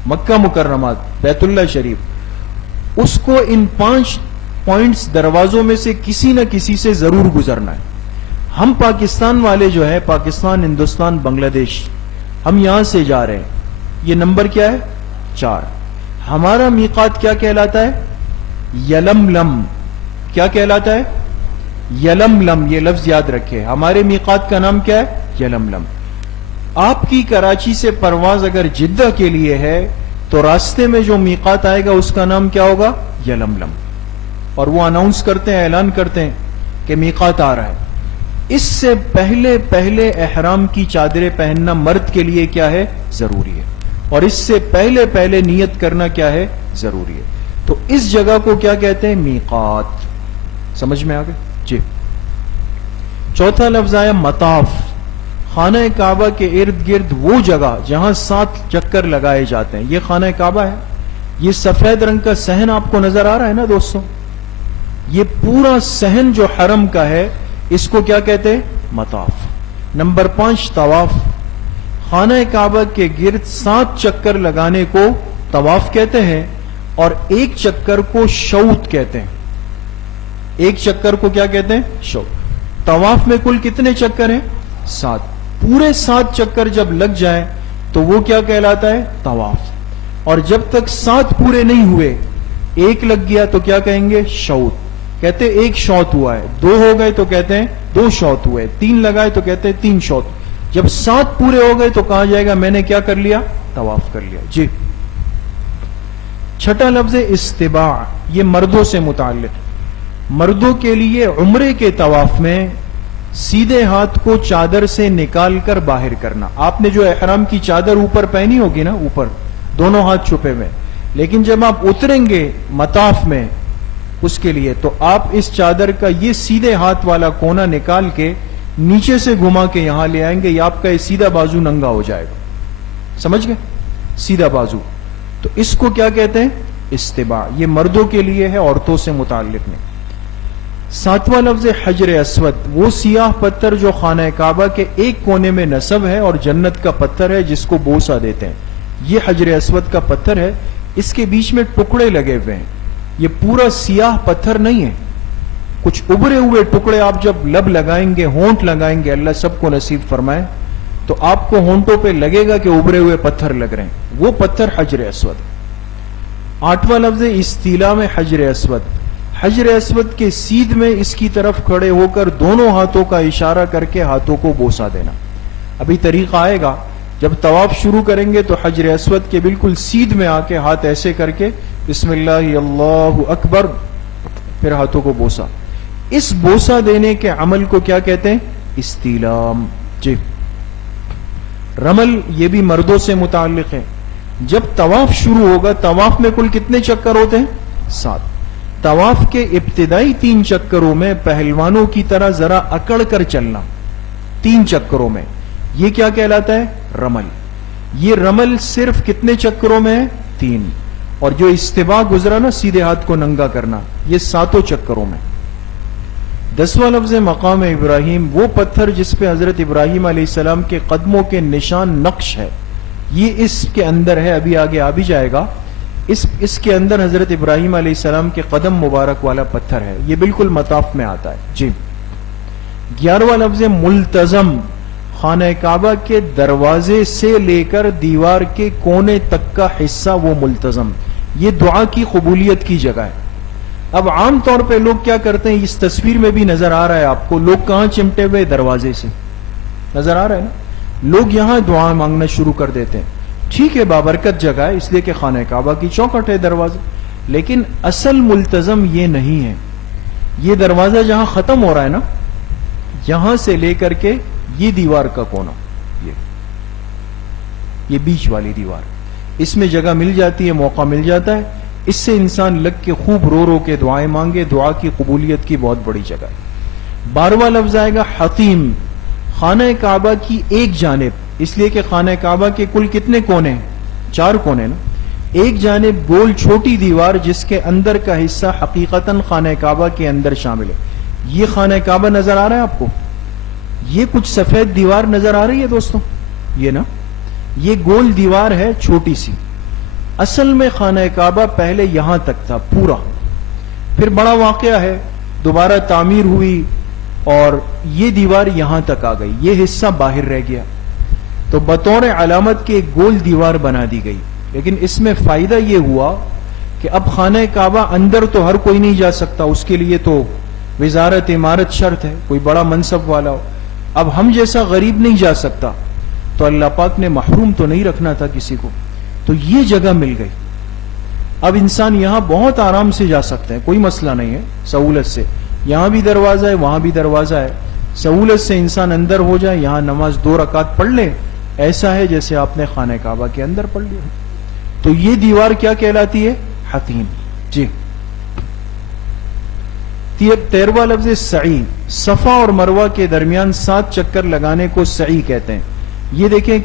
مکہ مکرمہ بیت اللہ شریف، اس کو ان 5 پوائنٹس دروازوں میں سے کسی نہ کسی سے ضرور گزرنا ہے۔ ہم پاکستان والے جو ہے، پاکستان، ہندوستان، بنگلہ دیش، ہم یہاں سے جا رہے ہیں، یہ نمبر کیا ہے؟ 4۔ ہمارا میقات کیا کہلاتا ہے؟ یلملم۔ کیا کہلاتا ہے؟ یلملم۔ یہ لفظ یاد رکھے، ہمارے میقات کا نام کیا ہے؟ یلملم۔ آپ کی کراچی سے پرواز اگر جدہ کے لیے ہے تو راستے میں جو میقات آئے گا اس کا نام کیا ہوگا؟ یلملم۔ اور وہ اناؤنس کرتے ہیں، اعلان کرتے ہیں کہ میقات آ رہا ہے۔ اس سے پہلے احرام کی چادریں پہننا مرد کے لیے کیا ہے؟ ضروری ہے، اور اس سے پہلے نیت کرنا کیا ہے؟ ضروری ہے۔ تو اس جگہ کو کیا کہتے ہیں؟ میقات۔ سمجھ میں آ گئے جی۔ چوتھا لفظ آیا مطاف۔ خانہ کعبہ کے ارد گرد وہ جگہ جہاں 7 چکر لگائے جاتے ہیں، یہ خانہ کعبہ ہے۔ یہ سفید رنگ کا صحن آپ کو نظر آ رہا ہے نا دوستوں، یہ پورا صحن جو حرم کا ہے اس کو کیا کہتے ہیں؟ مطاف۔ نمبر 5 طواف۔ خانہ کعبہ کے گرد 7 چکر لگانے کو طواف کہتے ہیں، اور 1 چکر کو شوط کہتے ہیں۔ 1 چکر کو کیا کہتے ہیں؟ شوط۔ طواف میں کل کتنے چکر ہیں؟ 7۔ پورے 7 چکر جب لگ جائیں تو وہ کیا کہلاتا ہے؟ طواف۔ اور جب تک 7 پورے نہیں ہوئے، 1 لگ گیا تو کیا کہیں گے؟ شوط۔ کہتے 1 شوط ہوا ہے، 2 ہو گئے تو کہتے ہیں 2 شوط ہوئے، 3 لگائے تو کہتے ہیں 3 شوط۔ جب 7 پورے ہو گئے تو کہا جائے گا میں نے کیا کر لیا؟ طواف کر لیا جی۔ چھٹا لفظ استباع، یہ مردوں سے متعلق۔ مردوں کے لیے عمرے کے طواف میں سیدھے ہاتھ کو چادر سے نکال کر باہر کرنا۔ آپ نے جو احرام کی چادر اوپر پہنی ہوگی نا، اوپر دونوں ہاتھ چھپے ہوئے، لیکن جب آپ اتریں گے مطاف میں اس کے لیے تو آپ اس چادر کا یہ سیدھے ہاتھ والا کونا نکال کے نیچے سے گھما کے یہاں لے آئیں گے، یہ آپ کا یہ سیدھا بازو ننگا ہو جائے گا۔ سمجھ گئے؟ سیدھا بازو۔ تو اس کو کیا کہتے ہیں؟ استباع۔ یہ مردوں کے لیے ہے، عورتوں سے متعلق نہیں۔ 7واں لفظ حجر اسود، وہ سیاہ پتھر جو خانہ کعبہ کے ایک کونے میں نصب ہے اور جنت کا پتھر ہے جس کو بوسہ دیتے ہیں، یہ حجر اسود کا پتھر ہے۔ اس کے بیچ میں ٹکڑے لگے ہوئے ہیں، یہ پورا سیاہ پتھر نہیں ہے، کچھ ابھرے ہوئے ٹکڑے آپ جب لب لگائیں گے، ہونٹ لگائیں گے، اللہ سب کو نصیب فرمائے، تو آپ کو ہونٹوں پہ لگے گا کہ ابھرے ہوئے پتھر لگ رہے ہیں، وہ پتھر حجر اسود۔ 8واں لفظ ہے استیلا میں حجر اسود۔ حجر اسود کے سیدھ میں اس کی طرف کھڑے ہو کر دونوں ہاتھوں کا اشارہ کر کے ہاتھوں کو بوسا دینا۔ ابھی طریقہ آئے گا، جب طواف شروع کریں گے تو حجر اسود کے بالکل سیدھ میں آ کے ہاتھ ایسے کر کے بسم اللہ اللہ اکبر، پھر ہاتھوں کو بوسا۔ اس بوسا دینے کے عمل کو کیا کہتے ہیں؟ استیلام۔ جی، رمل یہ بھی مردوں سے متعلق ہے۔ جب طواف شروع ہوگا، طواف میں کل کتنے چکر ہوتے ہیں؟ 7۔ طواف کے ابتدائی 3 چکروں میں پہلوانوں کی طرح ذرا اکڑ کر چلنا، 3 چکروں میں، یہ کیا کہلاتا ہے؟ رمل۔ یہ رمل صرف کتنے چکروں میں ہے؟ 3۔ اور جو استباء گزرا نا، سیدھے ہاتھ کو ننگا کرنا، یہ 7 چکروں میں۔ 10واں لفظ مقام ابراہیم، وہ پتھر جس پہ حضرت ابراہیم علیہ السلام کے قدموں کے نشان نقش ہے، یہ اس کے اندر ہے، ابھی آگے آ بھی جائے گا۔ اس کے اندر حضرت ابراہیم علیہ السلام کے قدم مبارک والا پتھر ہے، یہ بالکل مطاف میں آتا ہے۔ جی، 11واں لفظ ملتزم، خانہ کعبہ کے دروازے سے لے کر دیوار کے کونے تک کا حصہ وہ ملتزم، یہ دعا کی قبولیت کی جگہ ہے۔ اب عام طور پہ لوگ کیا کرتے ہیں، اس تصویر میں بھی نظر آ رہا ہے آپ کو، لوگ کہاں چمٹے ہوئے؟ دروازے سے نظر آ رہا ہے نا، لوگ یہاں دعا مانگنا شروع کر دیتے ہیں۔ ٹھیک ہے، بابرکت جگہ ہے، اس لیے کہ خانہ کعبہ کی چوکھٹ ہے دروازہ، لیکن اصل ملتزم یہ نہیں ہے۔ یہ دروازہ جہاں ختم ہو رہا ہے نا، یہاں سے لے کر کے یہ دیوار کا کونا، یہ بیچ والی دیوار، اس میں جگہ مل جاتی ہے، موقع مل جاتا ہے، اس سے انسان لگ کے خوب رو رو کے دعائیں مانگے، دعا کی قبولیت کی بہت بڑی جگہ ہے۔ 12واں لفظ آئے گا حتیم، خانہ کعبہ کی ایک جانب، اس لیے کہ خانہ کعبہ کے کل کتنے کونے؟ 4 کونے نا، ایک جانب گول چھوٹی دیوار جس کے اندر کا حصہ حقیقتاً خانہ کعبہ کے اندر شامل ہے۔ یہ خانہ کعبہ نظر آ رہا ہے آپ کو؟ یہ کچھ سفید دیوار نظر آ رہی ہے دوستوں، یہ نا، یہ گول دیوار ہے چھوٹی سی۔ اصل میں خانہ کعبہ پہلے یہاں تک تھا پورا، پھر بڑا واقعہ ہے، دوبارہ تعمیر ہوئی اور یہ دیوار یہاں تک آ گئی، یہ حصہ باہر رہ گیا، تو بطور علامت کے ایک گول دیوار بنا دی گئی۔ لیکن اس میں فائدہ یہ ہوا کہ اب خانہ کعبہ اندر تو ہر کوئی نہیں جا سکتا، اس کے لیے تو وزارت عمارت شرط ہے، کوئی بڑا منصب والا ہو۔ اب ہم جیسا غریب نہیں جا سکتا، تو اللہ پاک نے محروم تو نہیں رکھنا تھا کسی کو، تو یہ جگہ مل گئی۔ اب انسان یہاں بہت آرام سے جا سکتے ہیں، کوئی مسئلہ نہیں ہے، سہولت سے، یہاں بھی دروازہ ہے، وہاں بھی دروازہ ہے، سہولت سے انسان اندر ہو جائے، یہاں نماز 2 رکعت پڑھ لے، ایسا ہے جیسے آپ نے خانہ کعبہ کے اندر پڑھ لیا۔ تو یہ دیوار کیا کہلاتی ہے؟ حتیم۔ جی، 13واں لفظ سعی، صفا اور مروہ کے درمیان 7 چکر لگانے کو سعی کہتے ہیں۔ یہ دیکھیں،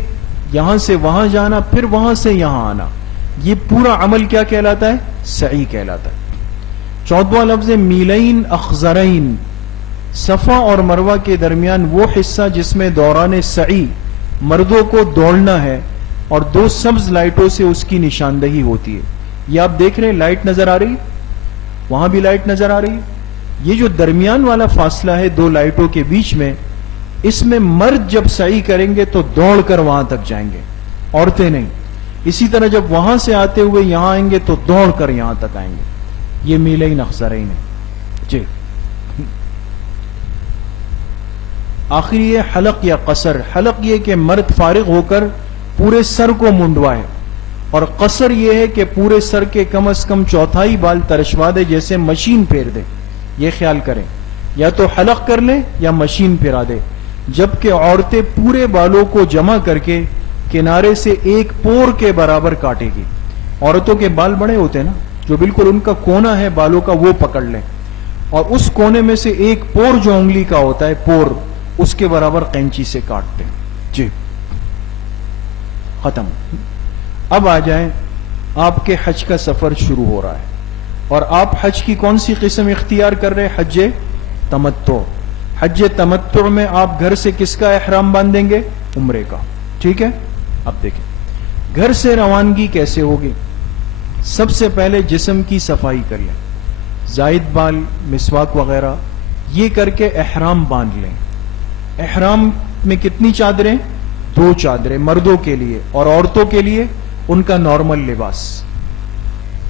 یہاں سے وہاں جانا، پھر وہاں سے یہاں آنا، یہ پورا عمل کیا کہلاتا ہے؟ سعی کہلاتا ہے۔ 14واں لفظ میلین اخضرین، صفا اور مروہ کے درمیان وہ حصہ جس میں دوران سعی مردوں کو دوڑنا ہے اور 2 سبز لائٹوں سے اس کی نشاندہی ہوتی ہے۔ یہ آپ دیکھ رہے ہیں، لائٹ نظر آ رہی ہے، وہاں بھی لائٹ نظر آ رہی ہے۔ یہ جو درمیان والا فاصلہ ہے 2 لائٹوں کے بیچ میں، اس میں مرد جب سعی کریں گے تو دوڑ کر وہاں تک جائیں گے، عورتیں نہیں۔ اسی طرح جب وہاں سے آتے ہوئے یہاں آئیں گے تو دوڑ کر یہاں تک آئیں گے۔ یہ میلین اخضرین ہے۔ جی، آخری یہ حلق یا قصر۔ حلق یہ کہ مرد فارغ ہو کر پورے سر کو منڈوائے، اور قصر یہ ہے کہ پورے سر کے کم از کم 1/4 بال ترشوا دے، جیسے مشین پھیر دے۔ یہ خیال کریں، یا تو حلق کر لے یا مشین پھرا دے، جبکہ عورتیں پورے بالوں کو جمع کر کے کنارے سے 1 پور کے برابر کاٹے گی۔ عورتوں کے بال بڑے ہوتے ہیں نا، جو بالکل ان کا کونا ہے بالوں کا وہ پکڑ لیں، اور اس کونے میں سے 1 پور جو انگلی کا ہوتا ہے، پور، اس کے برابر قینچی سے کاٹتے ہیں۔ جی، ختم۔ اب آ جائیں، آپ کے حج کا سفر شروع ہو رہا ہے، اور آپ حج کی کون سی قسم اختیار کر رہے ہیں؟ حج تمتع۔ حج تمتع میں آپ گھر سے کس کا احرام باندھیں گے؟ عمرے کا۔ ٹھیک ہے، اب دیکھیں گھر سے روانگی کیسے ہوگی۔ سب سے پہلے جسم کی صفائی کر لیں، زائد بال، مسواک وغیرہ یہ کر کے احرام باندھ لیں۔ احرام میں کتنی چادریں؟ 2 چادریں مردوں کے لیے، اور عورتوں کے لیے ان کا نارمل لباس۔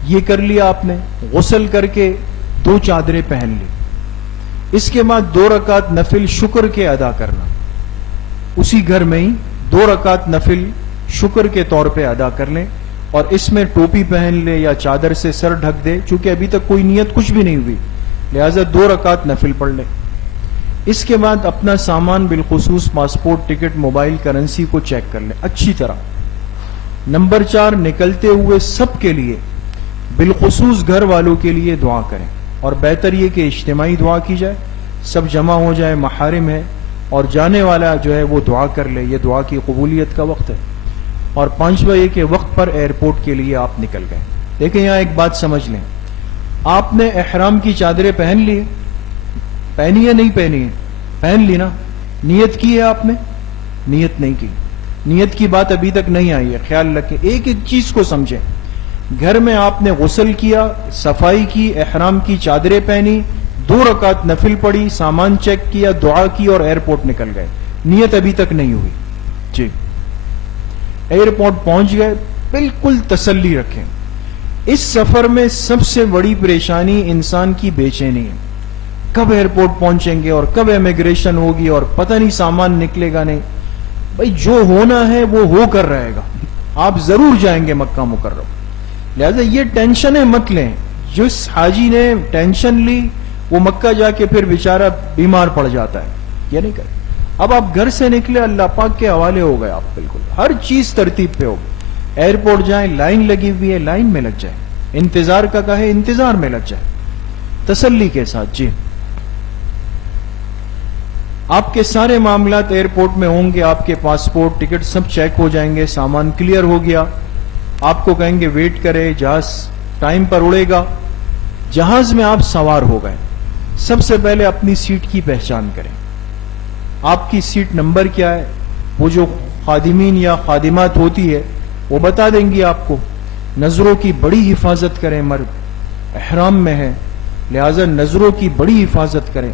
یہ کر لیا آپ نے، غسل کر کے 2 چادریں پہن لی۔ اس کے بعد 2 رکعت نفل شکر کے ادا کرنا، اسی گھر میں ہی 2 رکعت نفل شکر کے طور پہ ادا کر لیں، اور اس میں ٹوپی پہن لے یا چادر سے سر ڈھک دے، چونکہ ابھی تک کوئی نیت کچھ بھی نہیں ہوئی، لہذا 2 رکعت نفل پڑھ لیں۔ اس کے بعد اپنا سامان بالخصوص پاسپورٹ، ٹکٹ، موبائل، کرنسی کو چیک کر لیں اچھی طرح۔ نمبر 4، نکلتے ہوئے سب کے لیے بالخصوص گھر والوں کے لیے دعا کریں، اور بہتر یہ کہ اجتماعی دعا کی جائے، سب جمع ہو جائے، محارم ہے، اور جانے والا جو ہے وہ دعا کر لے، یہ دعا کی قبولیت کا وقت ہے۔ اور 5واں یہ کہ وقت پر ایئرپورٹ کے لیے آپ نکل گئے۔ دیکھیں یہاں ایک بات سمجھ لیں، آپ نے احرام کی چادریں پہن لی، پہنی ہے نہیں پہنی ہے؟ پہن لی نا۔ نیت کی ہے آپ نے؟ نیت نہیں کی، نیت کی بات ابھی تک نہیں آئی ہے، خیال رکھیں، ایک ایک چیز کو سمجھیں۔ گھر میں آپ نے غسل کیا، صفائی کی، احرام کی چادریں پہنی، 2 رکعت نفل پڑھی، سامان چیک کیا، دعا کی، اور ایئرپورٹ نکل گئے، نیت ابھی تک نہیں ہوئی۔ جی ایئرپورٹ پہنچ گئے، بالکل تسلی رکھیں۔ اس سفر میں سب سے بڑی پریشانی انسان کی بے چینی ہے، کب ایئرپورٹ پہنچیں گے اور کب امیگریشن ہوگی اور پتہ نہیں سامان نکلے گا نہیں۔ بھائی جو ہونا ہے وہ ہو کر رہے گا، آپ ضرور جائیں گے مکہ مکرمہ، لہذا یہ ٹینشنیں مت لیں۔ جس حاجی نے ٹینشن لی وہ مکہ جا کے پھر بیچارہ بیمار پڑ جاتا ہے، یہ نہیں کریں۔ اب آپ گھر سے نکلے، اللہ پاک کے حوالے ہو گئے، آپ بالکل ہر چیز ترتیب پہ ہوگی۔ ایئرپورٹ جائیں، لائن لگی ہوئی ہے، لائن میں لگ جائیں، انتظار کا کہے انتظار میں لگ جائیں، تسلی کے ساتھ۔ جی آپ کے سارے معاملات ایئرپورٹ میں ہوں گے، آپ کے پاسپورٹ، ٹکٹ سب چیک ہو جائیں گے، سامان کلیئر ہو گیا، آپ کو کہیں گے ویٹ کرے، جہاز ٹائم پر اڑے گا۔ جہاز میں آپ سوار ہو گئے، سب سے پہلے اپنی سیٹ کی پہچان کریں، آپ کی سیٹ نمبر کیا ہے، وہ جو خادمین یا خادمات ہوتی ہے وہ بتا دیں گی آپ کو۔ نظروں کی بڑی حفاظت کریں، مرد احرام میں ہے لہذا نظروں کی بڑی حفاظت کریں،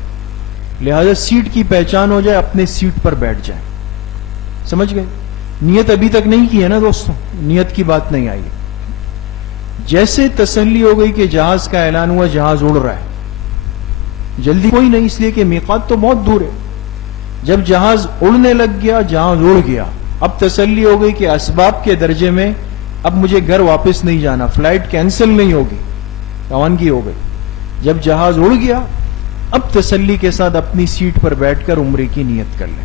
لہذا سیٹ کی پہچان ہو جائے، اپنے سیٹ پر بیٹھ جائیں۔ سمجھ گئے؟ نیت ابھی تک نہیں کی ہے نا دوستوں، نیت کی بات نہیں آئی ہے۔ جیسے تسلی ہو گئی کہ جہاز کا اعلان ہوا، جہاز اڑ رہا ہے، جلدی کوئی نہیں، اس لیے کہ میقات تو بہت دور ہے۔ جب جہاز اڑنے لگ گیا، جہاز اڑ گیا، اب تسلی ہو گئی کہ اسباب کے درجے میں اب مجھے گھر واپس نہیں جانا، فلائٹ کینسل نہیں ہوگی، روانگی ہو گئی۔ جب جہاز اڑ گیا، اب تسلی کے ساتھ اپنی سیٹ پر بیٹھ کر عمرے کی نیت کر لیں۔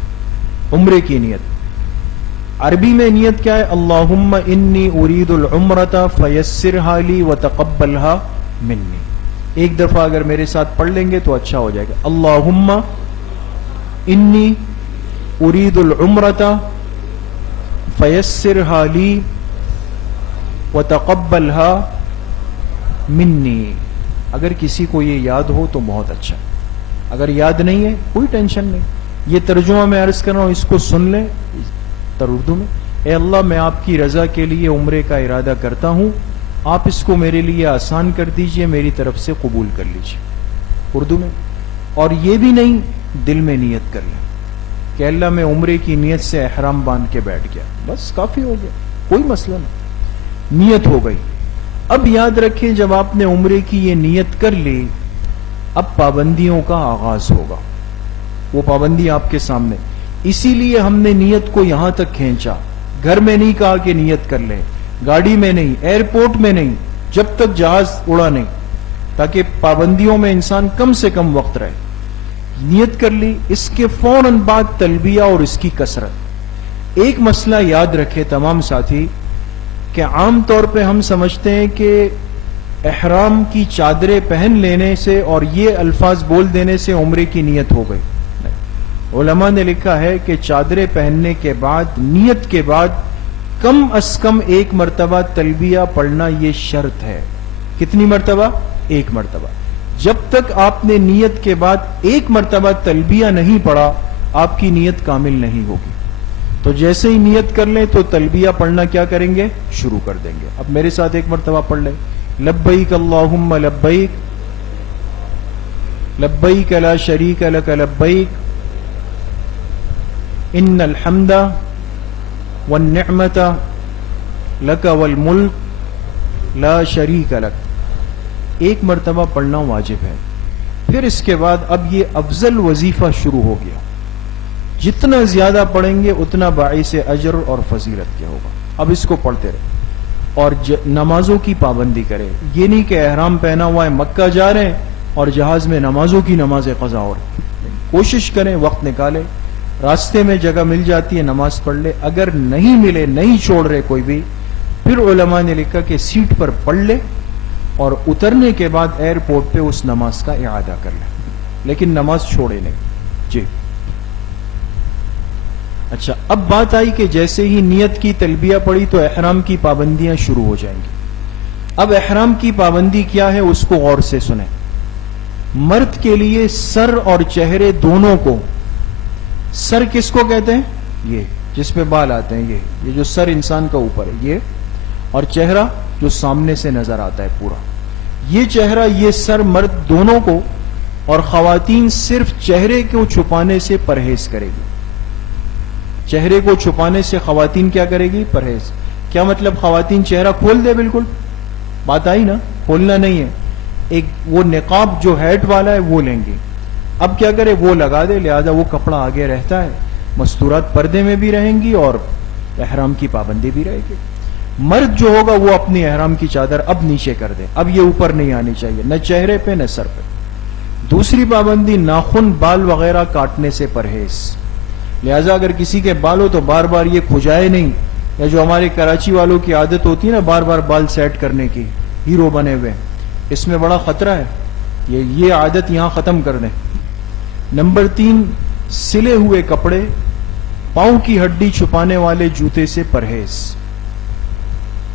عمرے کی نیت عربی میں نیت کیا ہے؟ اللہم انی ارید العمرۃ فیسرھا لی وتقبلھا منی۔ ایک دفعہ اگر میرے ساتھ پڑھ لیں گے تو اچھا ہو جائے گا۔ اللہم انی ارید العمرۃ فیسرھا لی وتقبلھا منی۔ اگر کسی کو یہ یاد ہو تو بہت اچھا، اگر یاد نہیں ہے کوئی ٹینشن نہیں، یہ ترجمہ میں عرض کر رہا ہوں، اس کو سن لیں اردو میں۔ اے اللہ، میں آپ کی رضا کے لیے عمرے کا ارادہ کرتا ہوں، آپ اس کو میرے لیے آسان کر دیجئے، میری طرف سے قبول کر لیجئے، اردو میں۔ اور یہ بھی نہیں، دل میں نیت کر لیں کہ اللہ میں عمرے کی نیت سے احرام باندھ کے بیٹھ گیا، بس کافی ہو گیا، کوئی مسئلہ نہیں، نیت ہو گئی۔ اب یاد رکھیں جب آپ نے عمرے کی یہ نیت کر لی، اب پابندیوں کا آغاز ہوگا، وہ پابندی آپ کے سامنے، اسی لیے ہم نے نیت کو یہاں تک کھینچا، گھر میں نہیں کہا کہ نیت کر لیں، گاڑی میں نہیں، ایئرپورٹ میں نہیں، جب تک جہاز اڑا نہیں، تاکہ پابندیوں میں انسان کم سے کم وقت رہے۔ نیت کر لی، اس کے فوراً بعد تلبیہ اور اس کی کثرت۔ ایک مسئلہ یاد رکھے تمام ساتھی کہ عام طور پہ ہم سمجھتے ہیں کہ احرام کی چادریں پہن لینے سے اور یہ الفاظ بول دینے سے عمرے کی نیت ہو گئی۔ علماء نے لکھا ہے کہ چادریں پہننے کے بعد، نیت کے بعد کم از کم 1 مرتبہ تلبیہ پڑھنا یہ شرط ہے۔ کتنی مرتبہ؟ 1 مرتبہ۔ جب تک آپ نے نیت کے بعد 1 مرتبہ تلبیہ نہیں پڑھا، آپ کی نیت کامل نہیں ہوگی۔ تو جیسے ہی نیت کر لیں تو تلبیہ پڑھنا کیا کریں گے؟ شروع کر دیں گے. اب میرے ساتھ ایک مرتبہ پڑھ لیں. لبیک اللہم لبیک لبیک لا شریک لک لبیک ان الحمد والنعمت لک والملک لا شریک لک. ایک مرتبہ پڑھنا واجب ہے. پھر اس کے بعد اب یہ افضل وظیفہ شروع ہو گیا. جتنا زیادہ پڑھیں گے اتنا باعث اجر اور فضیلت کیا ہوگا. اب اس کو پڑھتے رہے اور نمازوں کی پابندی کریں. یہ نہیں کہ احرام پہنا ہوا ہے مکہ جا رہے ہیں اور جہاز میں نمازوں کی نماز قضا ہو رہی. کوشش کریں وقت نکالیں. راستے میں جگہ مل جاتی ہے نماز پڑھ لے. اگر نہیں ملے نہیں چھوڑ رہے کوئی بھی, پھر علماء نے لکھا کہ سیٹ پر پڑھ لے اور اترنے کے بعد ایئرپورٹ پہ اس نماز کا اعادہ کر لیں, لیکن نماز چھوڑے نہیں. جی اچھا, اب بات آئی کہ جیسے ہی نیت کی تلبیہ پڑی تو احرام کی پابندیاں شروع ہو جائیں گی. اب احرام کی پابندی کیا ہے اس کو غور سے سنیں. مرد کے لیے سر اور چہرے دونوں کو, سر کس کو کہتے ہیں؟ یہ جس پہ بال آتے ہیں, یہ جو سر انسان کا اوپر ہے یہ, اور چہرہ جو سامنے سے نظر آتا ہے پورا, یہ چہرہ یہ سر مرد دونوں کو, اور خواتین صرف چہرے کو چھپانے سے پرہیز کرے گی. چہرے کو چھپانے سے خواتین کیا کرے گی؟ پرہیز. کیا مطلب خواتین چہرہ کھول دے؟ بالکل بات آئی نا, کھولنا نہیں ہے. ایک وہ نقاب جو ہیٹ والا ہے وہ لیں گے. اب کیا کرے؟ وہ لگا دے, لہذا وہ کپڑا آگے رہتا ہے, مستورات پردے میں بھی رہیں گی اور احرام کی پابندی بھی رہے گی. مرد جو ہوگا وہ اپنی احرام کی چادر اب نیچے کر دے, اب یہ اوپر نہیں آنی چاہیے, نہ چہرے پہ نہ سر پہ. دوسری پابندی, ناخن بال وغیرہ کاٹنے سے پرہیز. لہذا اگر کسی کے بال ہو تو بار بار یہ کھجائے نہیں, یا جو ہمارے کراچی والوں کی عادت ہوتی ہے نا بار بار بال سیٹ کرنے کی, ہیرو بنے ہوئے, اس میں بڑا خطرہ ہے. یہ عادت یہاں ختم کر دیں. نمبر 3, سلے ہوئے کپڑے, پاؤں کی ہڈی چھپانے والے جوتے سے پرہیز.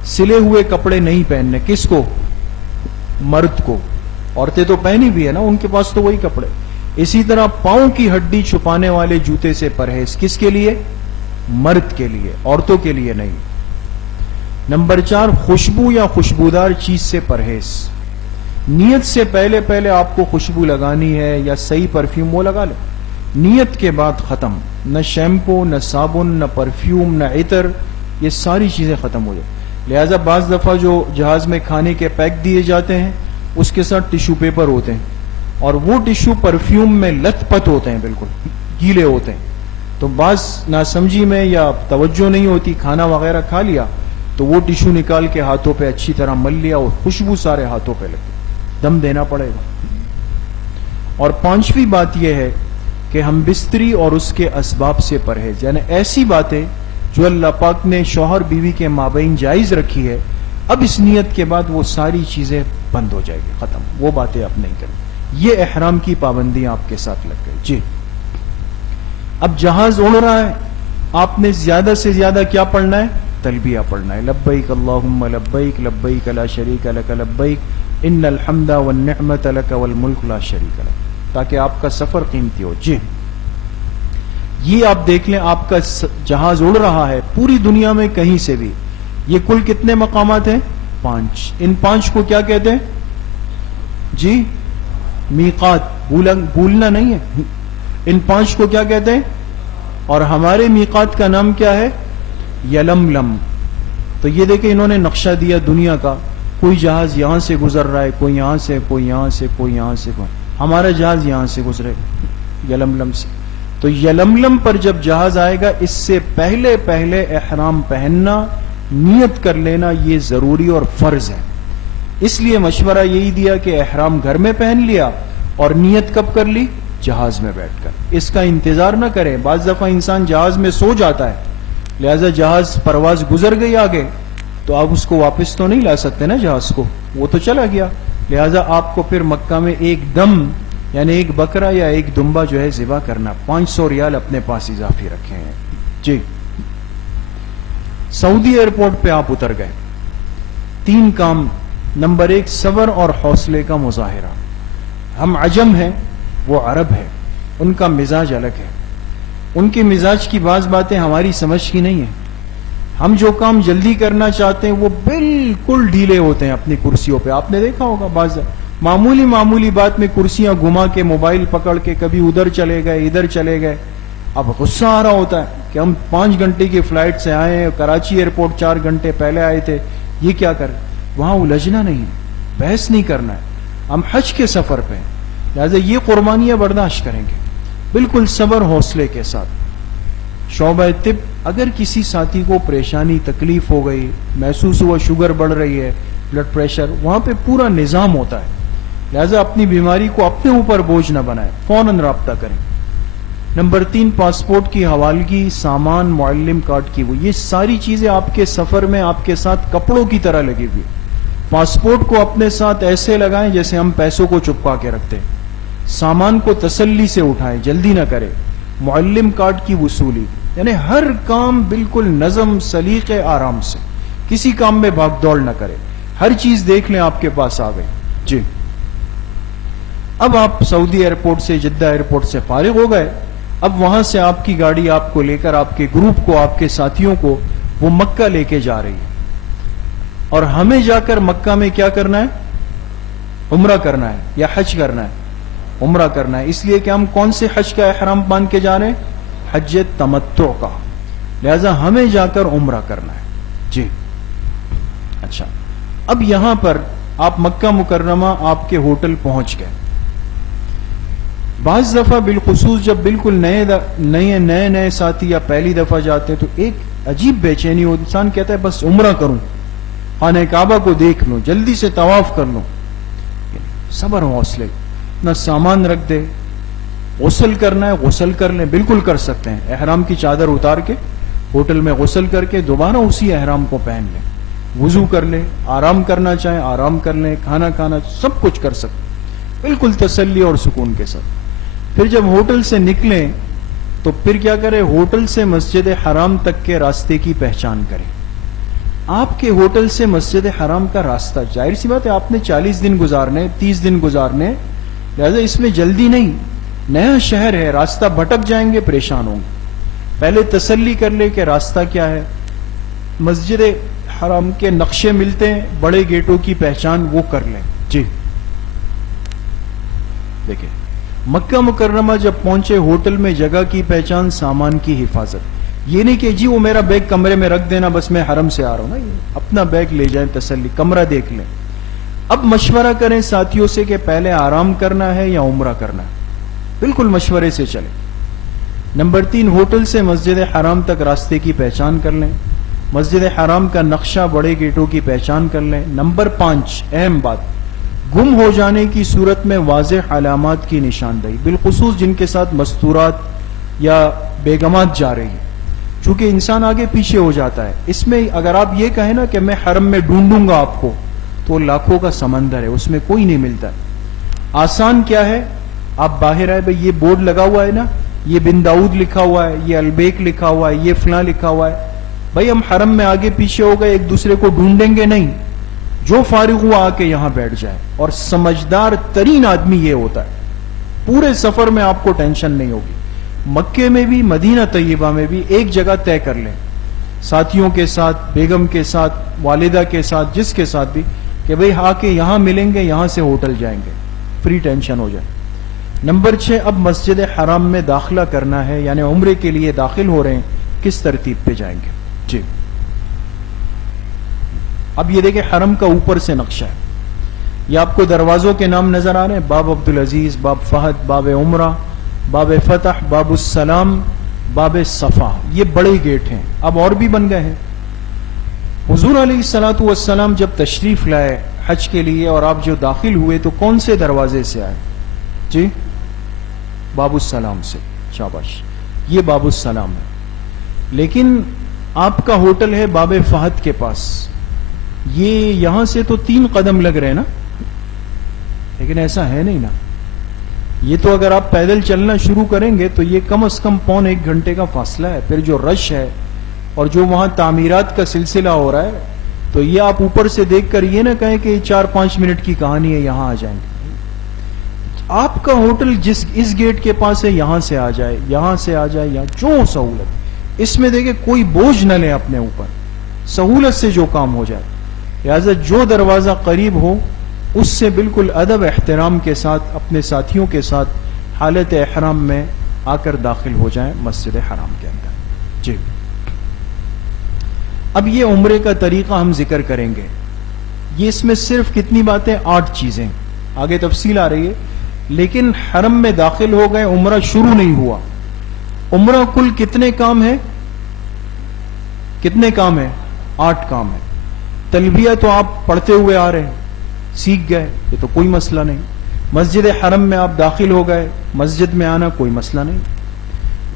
سلے ہوئے کپڑے نہیں پہننے. کس کو؟ مرد کو. عورتیں تو پہنی بھی ہے نا, ان کے پاس تو وہی کپڑے. اسی طرح پاؤں کی ہڈی چھپانے والے جوتے سے پرہیز. کس کے لیے؟ مرد کے لیے, عورتوں کے لیے نہیں. نمبر 4, خوشبو یا خوشبودار چیز سے پرہیز. نیت سے پہلے آپ کو خوشبو لگانی ہے یا صحیح پرفیوم وہ لگا لیں. نیت کے بعد ختم. نہ شیمپو, نہ صابن, نہ پرفیوم, نہ عطر, یہ ساری چیزیں ختم ہو جائیں. لہذا بعض دفعہ جو جہاز میں کھانے کے پیک دیے جاتے ہیں اس کے ساتھ ٹیشو پیپر ہوتے ہیں, اور وہ ٹیشو پرفیوم میں لت پت ہوتے ہیں, بالکل گیلے ہوتے ہیں. تو بعض ناسمجھی میں یا توجہ نہیں ہوتی, کھانا وغیرہ کھا لیا تو وہ ٹیشو نکال کے ہاتھوں پہ اچھی طرح مل لیا اور خوشبو سارے ہاتھوں پہ لگی. دم دینا پڑے گا. اور 5ویں بات یہ ہے کہ ہم بستری اور اس کے اسباب سے پرہیز, یعنی ایسی باتیں جو اللہ پاک نے شوہر بیوی کے مابین جائز رکھی ہے, اب اس نیت کے بعد وہ ساری چیزیں بند ہو جائے گی, ختم, وہ باتیں آپ نہیں کریں. یہ احرام کی پابندیاں آپ کے ساتھ لگ گئی. جی اب جہاز اڑ رہا ہے, آپ نے زیادہ سے زیادہ کیا پڑھنا ہے؟ تلبیہ پڑھنا ہے. لبیک اللہم لبیک لبیک لا شریک لک لبیک ان الحمد والنعمت لک والملک لا شریک لک, تاکہ آپ کا سفر قیمتی ہو. جی یہ آپ دیکھ لیں, آپ کا جہاز اڑ رہا ہے پوری دنیا میں کہیں سے بھی. یہ کل کتنے مقامات ہیں؟ 5. ان 5 کو کیا کہتے ہیں؟ جی میقات, بھولنا نہیں ہے. ان 5 کو کیا کہتے ہیں؟ اور ہمارے میقات کا نام کیا ہے؟ یلملم. تو یہ دیکھیں انہوں نے نقشہ دیا دنیا کا, کوئی جہاز یہاں سے گزر رہا ہے, کوئی یہاں سے, کوئی یہاں سے, کوئی یہاں سے. ہمارا جہاز یہاں سے گزرے یلملم سے. تو یلملم پر جب جہاز آئے گا اس سے پہلے احرام پہننا, نیت کر لینا, یہ ضروری اور فرض ہے. اس لیے مشورہ یہی دیا کہ احرام گھر میں پہن لیا اور نیت کب کر لی؟ جہاز میں بیٹھ کر. اس کا انتظار نہ کریں. بعض دفعہ انسان جہاز میں سو جاتا ہے, لہذا جہاز پرواز گزر گئی آگے تو آپ اس کو واپس تو نہیں لا سکتے نا جہاز کو, وہ تو چلا گیا. لہذا آپ کو پھر مکہ میں ایک دم یعنی ایک بکرا یا ایک دمبا جو ہے ذبح کرنا. 500 ریال اپنے پاس اضافی رکھے ہیں. جی سعودی ایئرپورٹ پہ آپ اتر گئے, 3 کام. نمبر 1, صبر اور حوصلے کا مظاہرہ. ہم عجم ہیں, وہ عرب ہے, ان کا مزاج الگ ہے. ان کے مزاج کی بعض باتیں ہماری سمجھ کی نہیں ہیں. ہم جو کام جلدی کرنا چاہتے ہیں وہ بالکل ڈھیلے ہوتے ہیں اپنی کرسیوں پہ. آپ نے دیکھا ہوگا بعض معمولی بات میں کرسیاں گھما کے موبائل پکڑ کے کبھی ادھر چلے گئے ادھر چلے گئے. اب غصہ آ رہا ہوتا ہے کہ ہم 5 گھنٹے کی فلائٹ سے آئے ہیں, کراچی ایئرپورٹ 4 گھنٹے پہلے آئے تھے, یہ کیا کریں. وہاں الجھنا نہیں ہے, بحث نہیں کرنا ہے. ہم حج کے سفر پہ ہیں, لہٰذا یہ قربانیاں برداشت کریں گے بالکل صبر حوصلے کے ساتھ. شعبہ طب, اگر کسی ساتھی کو پریشانی تکلیف ہو گئی, محسوس ہوا شوگر بڑھ رہی ہے, بلڈ پریشر, وہاں پہ پورا نظام ہوتا ہے. لہذا اپنی بیماری کو اپنے اوپر بوجھ نہ بنائیں, فوراً رابطہ کریں. نمبر 3, پاسپورٹ کی حوالگی, سامان, معلم کارڈ کی وہ, یہ ساری چیزیں آپ کے سفر میں آپ کے ساتھ کپڑوں کی طرح لگی ہوئی. پاسپورٹ کو اپنے ساتھ ایسے لگائیں جیسے ہم پیسوں کو چپکا کے رکھتے ہیں. سامان کو تسلی سے اٹھائیں, جلدی نہ کریں. معلم کارڈ کی وصولی, یعنی ہر کام بالکل نظم سلیقے آرام سے, کسی کام میں بھاگ دوڑ نہ کریں. ہر چیز دیکھ لیں آپ کے پاس آ گئی. جی, اب آپ سعودی ایئرپورٹ سے, جدہ ایئرپورٹ سے فارغ ہو گئے. اب وہاں سے آپ کی گاڑی آپ کو لے کر, آپ کے گروپ کو, آپ کے ساتھیوں کو وہ مکہ لے کے جا رہی ہے. اور ہمیں جا کر مکہ میں کیا کرنا ہے؟ عمرہ کرنا ہے یا حج کرنا ہے؟ عمرہ کرنا ہے. اس لیے کہ ہم کون سے حج کا احرام باندھ کے جا رہے ہیں؟ حج تمتع کا. لہذا ہمیں جا کر عمرہ کرنا ہے. جی اچھا, اب یہاں پر آپ مکہ مکرمہ آپ کے ہوٹل پہنچ گئے. بعض دفعہ بالخصوص جب بالکل نئے ساتھی یا پہلی دفعہ جاتے ہیں تو ایک عجیب بے چینی ہو. انسان کہتا ہے بس عمرہ کروں, خانہ کعبہ کو دیکھ لوں, جلدی سے طواف کر لوں. صبر حوصلے, نہ سامان رکھ دے. غسل کرنا ہے غسل کر لیں, بالکل کر سکتے ہیں. احرام کی چادر اتار کے ہوٹل میں غسل کر کے دوبارہ اسی احرام کو پہن لیں. وضو کر لیں, آرام کرنا چاہیں آرام کر لیں, کھانا کھانا, سب کچھ کر سکتے بالکل تسلی اور سکون کے ساتھ. پھر جب ہوٹل سے نکلیں تو پھر کیا کریں؟ ہوٹل سے مسجد حرام تک کے راستے کی پہچان کریں. آپ کے ہوٹل سے مسجد حرام کا راستہ, ظاہر سی بات ہے آپ نے 40 دن گزارنے, 30 دن گزارنے, لہذا اس میں جلدی نہیں. نیا شہر ہے, راستہ بھٹک جائیں گے, پریشان ہوں گے. پہلے تسلی کر لیں کہ راستہ کیا ہے. مسجد حرام کے نقشے ملتے ہیں, بڑے گیٹوں کی پہچان وہ کر لیں. جی دیکھیں, مکہ مکرمہ جب پہنچے ہوٹل میں جگہ کی پہچان, سامان کی حفاظت. یہ نہیں کہ جی وہ میرا بیگ کمرے میں رکھ دینا, بس میں حرم سے آ رہا ہوں نا, اپنا بیگ لے جائیں, تسلی, کمرہ دیکھ لیں. اب مشورہ کریں ساتھیوں سے کہ پہلے آرام کرنا ہے یا عمرہ کرنا ہے. بالکل مشورے سے چلیں. نمبر 3, ہوٹل سے مسجد حرام تک راستے کی پہچان کر لیں. مسجد حرام کا نقشہ, بڑے گیٹوں کی پہچان کر لیں. نمبر 5, اہم بات, گم ہو جانے کی صورت میں واضح علامات کی نشاندہی, بالخصوص جن کے ساتھ مستورات یا بیگمات جا رہی ہیں. چونکہ انسان آگے پیچھے ہو جاتا ہے. اس میں اگر آپ یہ کہیں نا کہ میں حرم میں ڈھونڈوں گا آپ کو, تو لاکھوں کا سمندر ہے, اس میں کوئی نہیں ملتا. آسان کیا ہے, آپ باہر آئے, بھائی یہ بورڈ لگا ہوا ہے نا, یہ بن داؤد لکھا ہوا ہے, یہ البیک لکھا ہوا ہے, یہ فلاں لکھا ہوا ہے. بھائی ہم حرم میں آگے پیچھے ہو گئے, ایک دوسرے کو ڈھونڈیں گے نہیں. جو فارغ ہوا آ کے یہاں بیٹھ جائے. اور سمجھدار ترین آدمی یہ ہوتا ہے, پورے سفر میں آپ کو ٹینشن نہیں ہوگی. مکے میں بھی, مدینہ طیبہ میں بھی ایک جگہ طے کر لیں, ساتھیوں کے ساتھ, بیگم کے ساتھ, والدہ کے ساتھ, جس کے ساتھ بھی, کہ بھئی آ کے یہاں ملیں گے, یہاں سے ہوٹل جائیں گے, فری ٹینشن ہو جائے. نمبر 6, اب مسجد حرام میں داخلہ کرنا ہے, یعنی عمرے کے لیے داخل ہو رہے ہیں, کس ترتیب پہ جائیں گے. جی اب یہ دیکھیں, حرم کا اوپر سے نقشہ ہے, یہ آپ کو دروازوں کے نام نظر آ رہے ہیں, باب عبدالعزیز, باب فہد, باب عمرہ, باب فتح, باب السلام, باب صفا. یہ بڑے گیٹ ہیں, اب اور بھی بن گئے ہیں. حضور علیہ الصلوۃ والسلام جب تشریف لائے حج کے لیے اور آپ جو داخل ہوئے تو کون سے دروازے سے آئے؟ جی باب السلام سے. شاباش, یہ باب السلام ہے. لیکن آپ کا ہوٹل ہے باب فہد کے پاس, یہ یہاں سے تو 3 قدم لگ رہے ہیں نا, لیکن ایسا ہے نہیں نا. یہ تو اگر آپ پیدل چلنا شروع کریں گے تو یہ کم از کم 1.25 گھنٹے کا فاصلہ ہے. پھر جو رش ہے اور جو وہاں تعمیرات کا سلسلہ ہو رہا ہے, تو یہ آپ اوپر سے دیکھ کر یہ نہ کہیں کہ 4-5 منٹ کی کہانی ہے, یہاں آ جائیں گے. آپ کا ہوٹل اس گیٹ کے پاس ہے یہاں سے آ جائے، یہاں سے آ جائے، یہاں جو سہولت، اس میں دیکھیں کوئی بوجھ نہ لیں اپنے اوپر، سہولت سے جو کام ہو جائے. لہذا جو دروازہ قریب ہو اس سے بالکل ادب احترام کے ساتھ اپنے ساتھیوں کے ساتھ حالت احرام میں آ کر داخل ہو جائیں مسجد حرام کے اندر. جی اب یہ عمرے کا طریقہ ہم ذکر کریں گے. یہ اس میں صرف کتنی باتیں؟ 8 چیزیں. آگے تفصیل آ رہی ہے. لیکن حرم میں داخل ہو گئے، عمرہ شروع نہیں ہوا. عمرہ کل کتنے کام ہیں؟ کتنے کام ہیں؟ 8 کام ہیں. تلبیہ تو آپ پڑھتے ہوئے آ رہے ہیں، سیکھ گئے، یہ تو کوئی مسئلہ نہیں. مسجد حرم میں آپ داخل ہو گئے، مسجد میں آنا کوئی مسئلہ نہیں.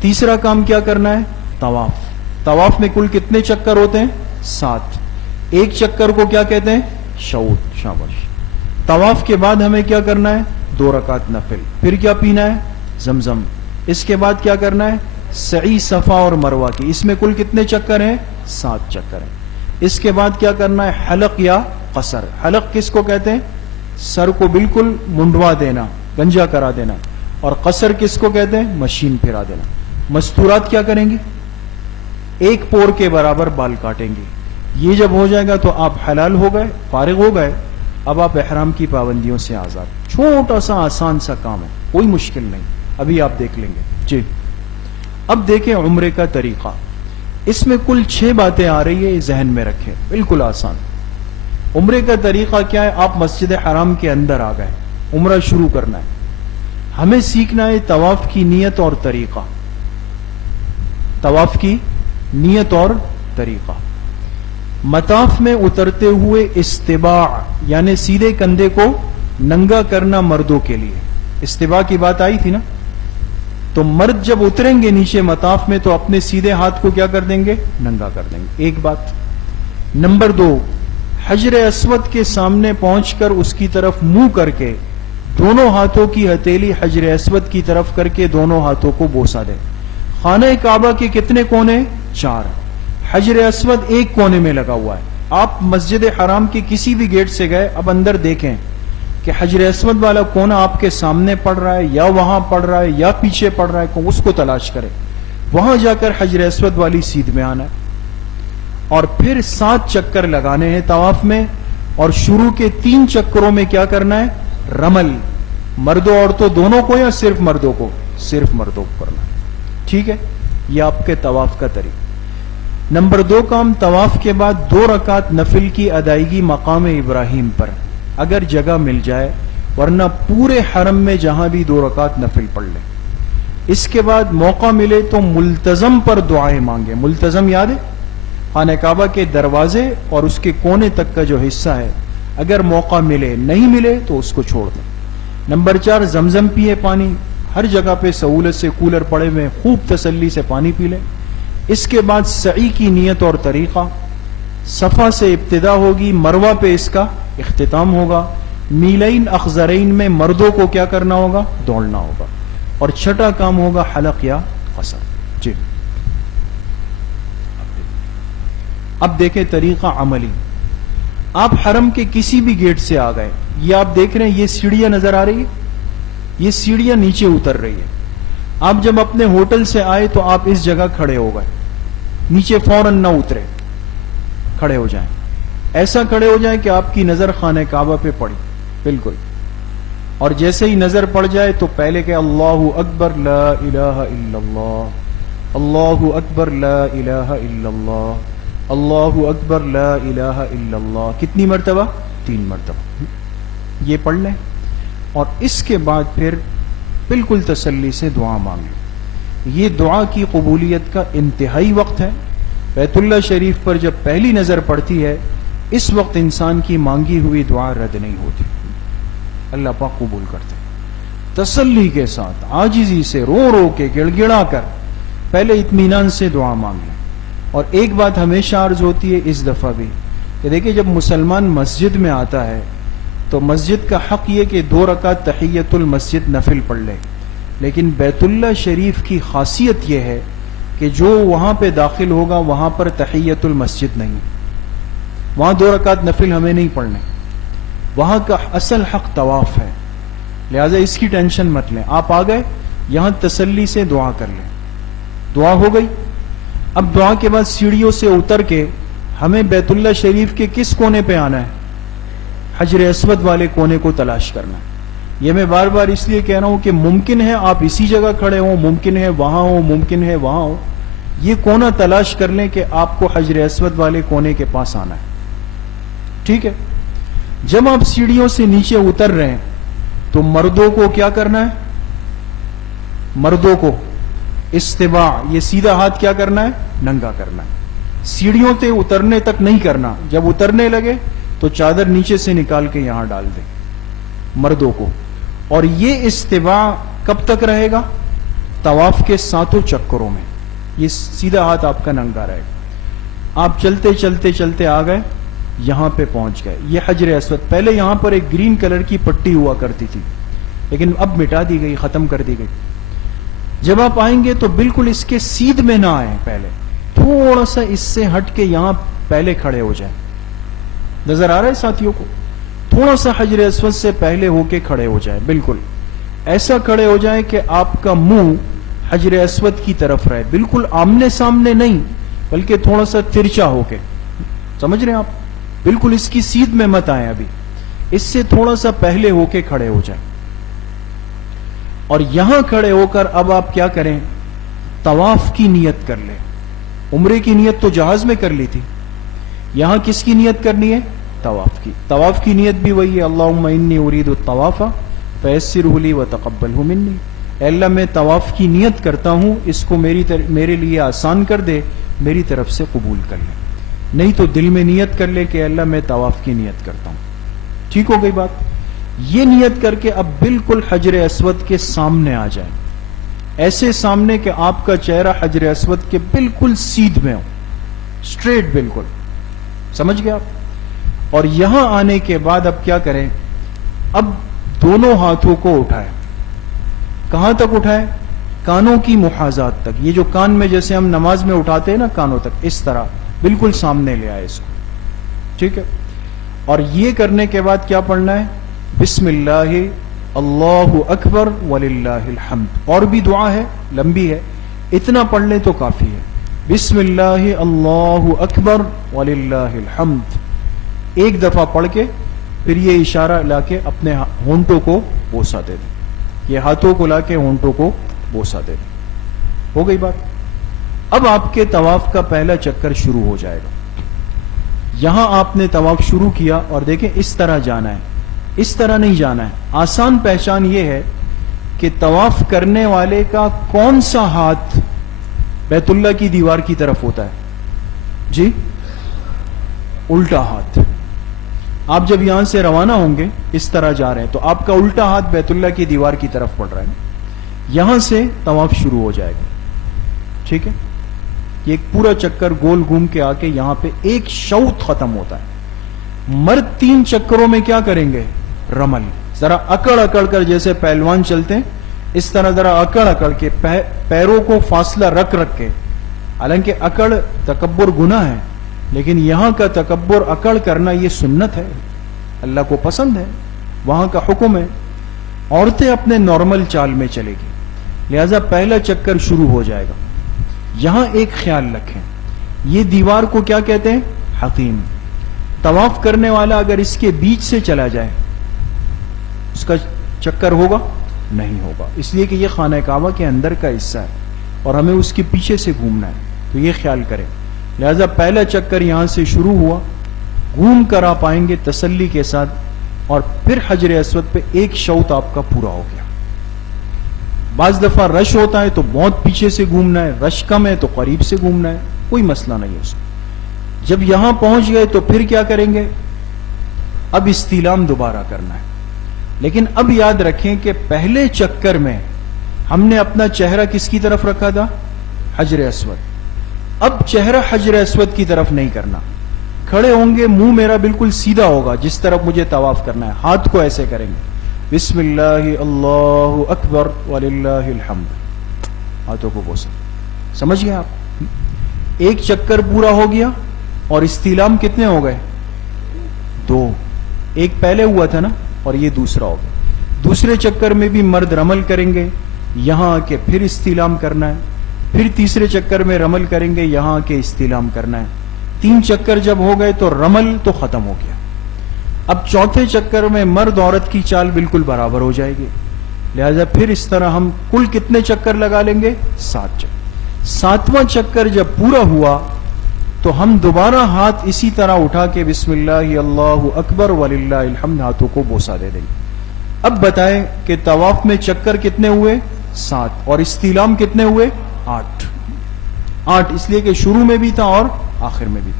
تیسرا کام کیا کرنا ہے؟ طواف. طواف میں کل کتنے چکر ہوتے ہیں؟ 7. ایک چکر کو کیا کہتے ہیں؟ شعود. شاباش. طواف کے بعد ہمیں کیا کرنا ہے؟ 2 رکعت نفل. پھر کیا پینا ہے؟ زمزم. اس کے بعد کیا کرنا ہے؟ سعی صفا اور مروہ کی. اس میں کل کتنے چکر ہیں؟ 7 چکر ہیں. اس کے بعد کیا کرنا ہے؟ حلق یا قصر. حلق کس کو کہتے ہیں؟ سر کو بالکل منڈوا دینا، گنجا کرا دینا. اور قصر کس کو کہتے ہیں؟ مشین پھرا دینا. مستورات کیا کریں گے؟ 1 پور کے برابر بال کاٹیں گے. یہ جب ہو جائے گا تو آپ حلال ہو گئے، فارغ ہو گئے. اب آپ احرام کی پابندیوں سے آزاد. چھوٹا سا آسان سا کام ہے، کوئی مشکل نہیں. ابھی آپ دیکھ لیں گے. جی اب دیکھیں عمرے کا طریقہ. اس میں کل 6 باتیں آ رہی ہے، ذہن میں رکھیں، بالکل آسان. عمرے کا طریقہ کیا ہے؟ آپ مسجد حرام کے اندر آ گئے، عمرہ شروع کرنا ہے. ہمیں سیکھنا ہے طواف کی نیت اور طریقہ. طواف کی نیت اور طریقہ. مطاف میں اترتے ہوئے استباع یعنی سیدھے کندھے کو ننگا کرنا مردوں کے لیے. استباع کی بات آئی تھی نا. تو مرد جب اتریں گے نیچے مطاف میں تو اپنے سیدھے ہاتھ کو کیا کر دیں گے؟ ننگا کر دیں گے. ایک بات. نمبر 2، حجر اسود کے سامنے پہنچ کر اس کی طرف منہ کر کے دونوں ہاتھوں کی ہتھیلی حجر اسود کی طرف کر کے دونوں ہاتھوں کو بوسا دیں. خانہ کعبہ کے کتنے کونے؟ 4. حجر اسود ایک کونے میں لگا ہوا ہے. آپ مسجد حرام کے کسی بھی گیٹ سے گئے، اب اندر دیکھیں کہ حجر اسود والا کونا آپ کے سامنے پڑ رہا ہے یا وہاں پڑ رہا ہے یا پیچھے پڑ رہا ہے، اس کو تلاش کریں. وہاں جا کر حجر اسود والی سیدھ میں آنا ہے. اور پھر 7 چکر لگانے ہیں طواف میں. اور شروع کے 3 چکروں میں کیا کرنا ہے؟ رمل. مردوں عورتوں دونوں کو یا صرف مردوں کو؟ صرف مردوں کو کرنا ہے. ٹھیک ہے، یہ آپ کے طواف کا طریقہ. نمبر 2 کام، طواف کے بعد 2 رکعت نفل کی ادائیگی مقام ابراہیم پر اگر جگہ مل جائے، ورنہ پورے حرم میں جہاں بھی 2 رکعت نفل پڑھ لیں. اس کے بعد موقع ملے تو ملتزم پر دعائیں مانگیں. ملتزم یاد ہے؟ خانہ کعبہ کے دروازے اور اس کے کونے تک کا جو حصہ ہے. اگر موقع ملے، نہیں ملے تو اس کو چھوڑ دیں. نمبر 4، زمزم پیے پانی. ہر جگہ پہ سہولت سے کولر پڑے ہوئے، خوب تسلی سے پانی پی لیں. اس کے بعد سعی کی نیت اور طریقہ. صفا سے ابتدا ہوگی، مروہ پہ اس کا اختتام ہوگا. میلین اخضرین میں مردوں کو کیا کرنا ہوگا؟ دوڑنا ہوگا. اور چھٹا کام ہوگا حلق یا قصر. جی اب دیکھیں طریقہ عملی. آپ حرم کے کسی بھی گیٹ سے آ گئے، یہ آپ دیکھ رہے ہیں، یہ سیڑھیاں نظر آ رہی ہے، یہ سیڑھیاں نیچے اتر رہی ہے. آپ جب اپنے ہوٹل سے آئے تو آپ اس جگہ کھڑے ہو گئے، نیچے فوراً نہ اترے، کھڑے ہو جائیں. ایسا کھڑے ہو جائیں کہ آپ کی نظر خانہ کعبہ پہ پڑی بالکل. اور جیسے ہی نظر پڑ جائے تو پہلے کہ اللہ اکبر لا الہ الا اللہ، اللہ اکبر لا الہ الا اللہ، اللہ اکبر لا الہ الا اللہ. کتنی مرتبہ؟ 3 مرتبہ. یہ پڑھ لیں. اور اس کے بعد پھر بالکل تسلی سے دعا مانگ لیں. یہ دعا کی قبولیت کا انتہائی وقت ہے. بیت اللہ شریف پر جب پہلی نظر پڑتی ہے، اس وقت انسان کی مانگی ہوئی دعا رد نہیں ہوتی. اللہ پاک قبول کرتے ہیں. تسلی کے ساتھ، عاجزی سے، رو رو کے، گڑ گڑا کر پہلے اطمینان سے دعا مانگ لیں. اور ایک بات ہمیشہ عرض ہوتی ہے اس دفعہ بھی کہ دیکھیں، جب مسلمان مسجد میں آتا ہے تو مسجد کا حق یہ کہ 2 رکعت تحیت المسجد نفل پڑھ لے. لیکن بیت اللہ شریف کی خاصیت یہ ہے کہ جو وہاں پہ داخل ہوگا وہاں پر تحیت المسجد نہیں، وہاں 2 رکعت نفل ہمیں نہیں پڑھنے. وہاں کا اصل حق طواف ہے. لہٰذا اس کی ٹینشن مت لیں. آپ آ گئے یہاں تسلی سے دعا کر لیں. دعا ہو گئی. اب دعا کے بعد سیڑھیوں سے اتر کے ہمیں بیت اللہ شریف کے کس کونے پہ آنا ہے؟ حجر اسود والے کونے کو تلاش کرنا ہے. یہ میں بار بار اس لیے کہہ رہا ہوں کہ ممکن ہے آپ اسی جگہ کھڑے ہوں، ممکن ہے وہاں ہوں، ممکن ہے وہاں ہوں. یہ کونا تلاش کر لیں کہ آپ کو حجر اسود والے کونے کے پاس آنا ہے. ٹھیک ہے. جب آپ سیڑھیوں سے نیچے اتر رہے ہیں تو مردوں کو کیا کرنا ہے؟ مردوں کو استواء، یہ سیدھا ہاتھ کیا کرنا ہے؟ ننگا کرنا ہے. سیڑھیوں سے اترنے تک نہیں کرنا. جب اترنے لگے تو چادر نیچے سے نکال کے یہاں ڈال دیں مردوں کو. اور یہ استواء کب تک رہے گا؟ طواف کے 7 چکروں میں یہ سیدھا ہاتھ آپ کا ننگا رہے گا. آپ چلتے چلتے چلتے آ گئے، یہاں پہ پہنچ گئے. یہ حجر اسود، پہلے یہاں پر ایک گرین کلر کی پٹی ہوا کرتی تھی لیکن اب مٹا دی گئی، ختم کر دی گئی. جب آپ آئیں گے تو بالکل اس کے سیدھ میں نہ آئیں، پہلے تھوڑا سا اس سے ہٹ کے یہاں پہلے کھڑے ہو جائیں. نظر آ رہا ہے ساتھیوں کو؟ تھوڑا سا حجر اسود سے پہلے ہو کے کھڑے ہو جائیں. بالکل ایسا کھڑے ہو جائیں کہ آپ کا منہ حجر اسود کی طرف رہے، بالکل آمنے سامنے نہیں بلکہ تھوڑا سا ترچا ہو کے. سمجھ رہے ہیں آپ؟ بالکل اس کی سیدھ میں مت آئیں، ابھی اس سے تھوڑا سا پہلے ہو کے کھڑے ہو جائیں. اور یہاں کھڑے ہو کر اب آپ کیا کریں؟ طواف کی نیت کر لیں. عمرے کی نیت تو جہاز میں کر لی تھی، یہاں کس کی نیت کرنی ہے؟ طواف کی. طواف کی نیت بھی وہی ہے، اللہم انی ارید الطواف فیسرہ لی وتقبلہ منی. اے اللہ میں طواف کی نیت کرتا ہوں، اس کو میرے لیے آسان کر دے، میری طرف سے قبول کر لے. نہیں تو دل میں نیت کر لے کہ اللہ میں طواف کی نیت کرتا ہوں. ٹھیک ہو گئی بات؟ یہ نیت کر کے اب بالکل حجر اسود کے سامنے آ جائیں، ایسے سامنے کہ آپ کا چہرہ حجر اسود کے بالکل سیدھ میں ہو، سٹریٹ بالکل. سمجھ گئے آپ؟ اور یہاں آنے کے بعد اب کیا کریں؟ اب دونوں ہاتھوں کو اٹھائیں. کہاں تک اٹھائیں؟ کانوں کی محاذات تک. یہ جو کان میں جیسے ہم نماز میں اٹھاتے ہیں نا کانوں تک، اس طرح بالکل سامنے لے آئے اس کو. ٹھیک ہے. اور یہ کرنے کے بعد کیا پڑھنا ہے؟ بسم اللہ اللہ اکبر وللہ الحمد. اور بھی دعا ہے، لمبی ہے، اتنا پڑھ لیں تو کافی ہے. بسم اللہ اللہ اکبر وللہ الحمد ایک دفعہ پڑھ کے پھر یہ اشارہ لا کے اپنے ہونٹوں کو بوسہ دے دیں. یہ ہاتھوں کو لا کے ہونٹوں کو بوسہ دے دیں. ہو گئی بات؟ اب آپ کے طواف کا پہلا چکر شروع ہو جائے گا. یہاں آپ نے طواف شروع کیا اور دیکھیں اس طرح جانا ہے، اس طرح نہیں جانا ہے. آسان پہچان یہ ہے کہ طواف کرنے والے کا کون سا ہاتھ بیت اللہ کی دیوار کی طرف ہوتا ہے؟ جی الٹا ہاتھ. آپ جب یہاں سے روانہ ہوں گے اس طرح جا رہے ہیں تو آپ کا الٹا ہاتھ بیت اللہ کی دیوار کی طرف پڑ رہا ہے. یہاں سے طواف شروع ہو جائے گا. ٹھیک ہے. یہ ایک پورا چکر گول گھوم کے آ کے یہاں پہ ایک شوط ختم ہوتا ہے. مرد 3 چکروں میں کیا کریں گے؟ رمل. ذرا اکڑ اکڑ کر، جیسے پہلوان چلتے ہیں اس طرح ذرا اکڑ اکڑ کے پیروں کو فاصلہ رکھ رکھ کے. حالانکہ اکڑ تکبر گناہ ہے لیکن یہاں کا تکبر اکڑ کرنا یہ سنت ہے، اللہ کو پسند ہے، وہاں کا حکم ہے. عورتیں اپنے نارمل چال میں چلے گی. لہذا پہلا چکر شروع ہو جائے گا. یہاں ایک خیال رکھیں، یہ دیوار کو کیا کہتے ہیں؟ حقیم. طواف کرنے والا اگر اس کے بیچ سے چلا جائے اس کا چکر ہوگا؟ نہیں ہوگا، اس لیے کہ یہ خانہ کعبہ کے اندر کا حصہ ہے اور ہمیں اس کے پیچھے سے گھومنا ہے. تو یہ خیال کریں. لہذا پہلا چکر یہاں سے شروع ہوا، گھوم کر آپ آئیں گے تسلی کے ساتھ اور پھر حجر اسود پہ ایک شوط آپ کا پورا ہو گیا. بعض دفعہ رش ہوتا ہے تو بہت پیچھے سے گھومنا ہے، رش کم ہے تو قریب سے گھومنا ہے، کوئی مسئلہ نہیں ہے اس میں. جب یہاں پہنچ گئے تو پھر کیا کریں گے؟ اب استعلام دوبارہ کرنا ہے. لیکن اب یاد رکھیں کہ پہلے چکر میں ہم نے اپنا چہرہ کس کی طرف رکھا تھا؟ حجر اسود. اب چہرہ حجر اسود کی طرف نہیں کرنا. کھڑے ہوں گے، منہ میرا بالکل سیدھا ہوگا جس طرف مجھے طواف کرنا ہے. ہاتھ کو ایسے کریں گے، بسم اللہ اللہ اکبر وللہ الحمد. ہاتھوں کو بوسا. سمجھ گئے آپ؟ ایک چکر پورا ہو گیا اور استعلام کتنے ہو گئے؟ 2. ایک پہلے ہوا تھا نا اور یہ دوسرا ہو گیا. دوسرے چکر میں بھی مرد رمل کریں گے، یہاں آ کے پھر استلام کرنا ہے، پھر تیسرے چکر میں رمل کریں گے، یہاں آ کے استلام کرنا ہے۔ 3 چکر جب ہو گئے تو رمل تو ختم ہو گیا۔ اب چوتھے چکر میں مرد عورت کی چال بالکل برابر ہو جائے گی، لہذا پھر اس طرح ہم کل کتنے چکر لگا لیں گے؟ 7 چکر۔ 7واں چکر جب پورا ہوا تو ہم دوبارہ ہاتھ اسی طرح اٹھا کے بسم اللہ اللہ اکبر وللہ الحمد ہاتھوں کو بوسہ دے دیں۔ اب بتائیں کہ طواف میں چکر کتنے ہوئے؟ 7، اور استلام کتنے ہوئے؟ 8، اس لیے کہ شروع میں بھی تھا اور آخر میں بھی۔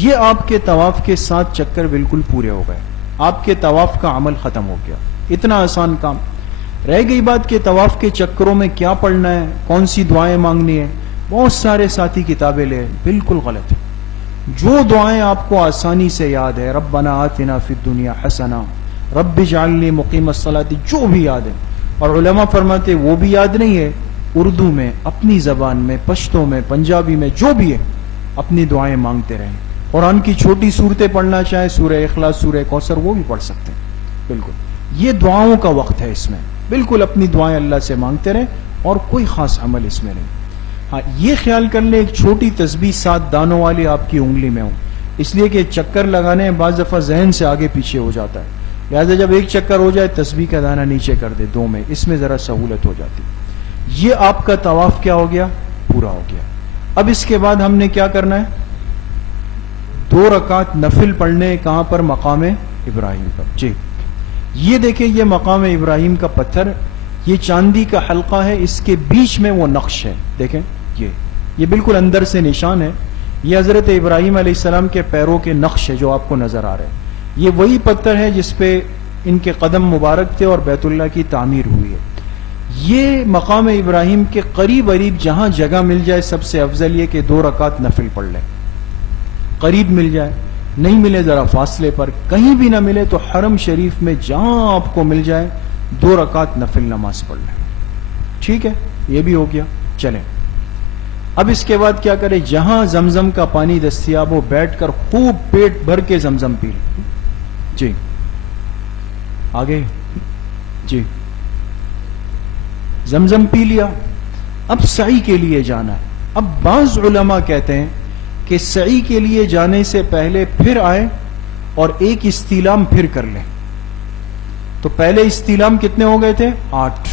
یہ آپ کے طواف کے 7 چکر بالکل پورے ہو گئے، آپ کے طواف کا عمل ختم ہو گیا۔ اتنا آسان کام۔ رہ گئی بات کہ طواف کے چکروں میں کیا پڑھنا ہے، کون سی دعائیں مانگنی ہے۔ بہت سارے ساتھی کتابیں لے، بالکل غلط ہے۔ جو دعائیں آپ کو آسانی سے یاد ہے، ربنا آتنا فی الدنیا حسنہ، رب اجعلنی مقیم الصلاۃ، جو بھی یاد ہے، اور علماء فرماتے وہ بھی یاد نہیں ہے، اردو میں، اپنی زبان میں، پشتو میں، پنجابی میں، جو بھی ہے اپنی دعائیں مانگتے رہیں۔ قرآن کی چھوٹی صورتیں پڑھنا چاہیں، سورہ اخلاص، سورہ کوثر، وہ بھی پڑھ سکتے ہیں۔ بالکل یہ دعاؤں کا وقت ہے، اس میں بالکل اپنی دعائیں اللہ سے مانگتے رہیں، اور کوئی خاص عمل اس میں نہیں۔ ہاں یہ خیال کر لیں ایک چھوٹی تسبیح 7 دانوں والی آپ کی انگلی میں ہو، اس لیے کہ چکر لگانے بعض دفعہ ذہن سے آگے پیچھے ہو جاتا ہے، لہٰذا جب ایک چکر ہو جائے تسبیح کا دانہ نیچے کر دے 2 میں، اس میں ذرا سہولت ہو جاتی۔ یہ آپ کا طواف کیا ہو گیا؟ پورا ہو گیا۔ اب اس کے بعد ہم نے کیا کرنا ہے؟ 2 رکعت نفل پڑھنے، کہاں پر؟ مقام ابراہیم پر۔ جی یہ دیکھیں، یہ مقام ابراہیم کا پتھر، یہ چاندی کا حلقہ ہے، اس کے بیچ میں وہ نقش ہے، دیکھیں یہ بالکل اندر سے نشان ہے، یہ حضرت ابراہیم علیہ السلام کے پیروں کے نقش ہے جو آپ کو نظر آ رہے ہیں۔ یہ وہی پتھر ہے جس پہ ان کے قدم مبارک تھے اور بیت اللہ کی تعمیر ہوئی ہے۔ یہ مقام ابراہیم کے قریب جہاں جگہ مل جائے، سب سے افضل یہ کہ 2 رکعت نفل پڑھ لیں، قریب مل جائے، نہیں ملے ذرا فاصلے پر، کہیں بھی نہ ملے تو حرم شریف میں جہاں آپ کو مل جائے 2 رکعت نفل نماز پڑھ لیں۔ ٹھیک ہے، یہ بھی ہو گیا۔ چلیں اب اس کے بعد کیا کریں؟ جہاں زمزم کا پانی دستیاب ہو بیٹھ کر خوب پیٹ بھر کے زمزم پی لیں۔ جی آگے، جی زمزم پی لیا، اب سعی کے لیے جانا ہے۔ اب بعض علماء کہتے ہیں کہ سعی کے لیے جانے سے پہلے پھر آئے اور ایک استلام پھر کر لیں۔ تو پہلے استلام کتنے ہو گئے تھے؟ 8،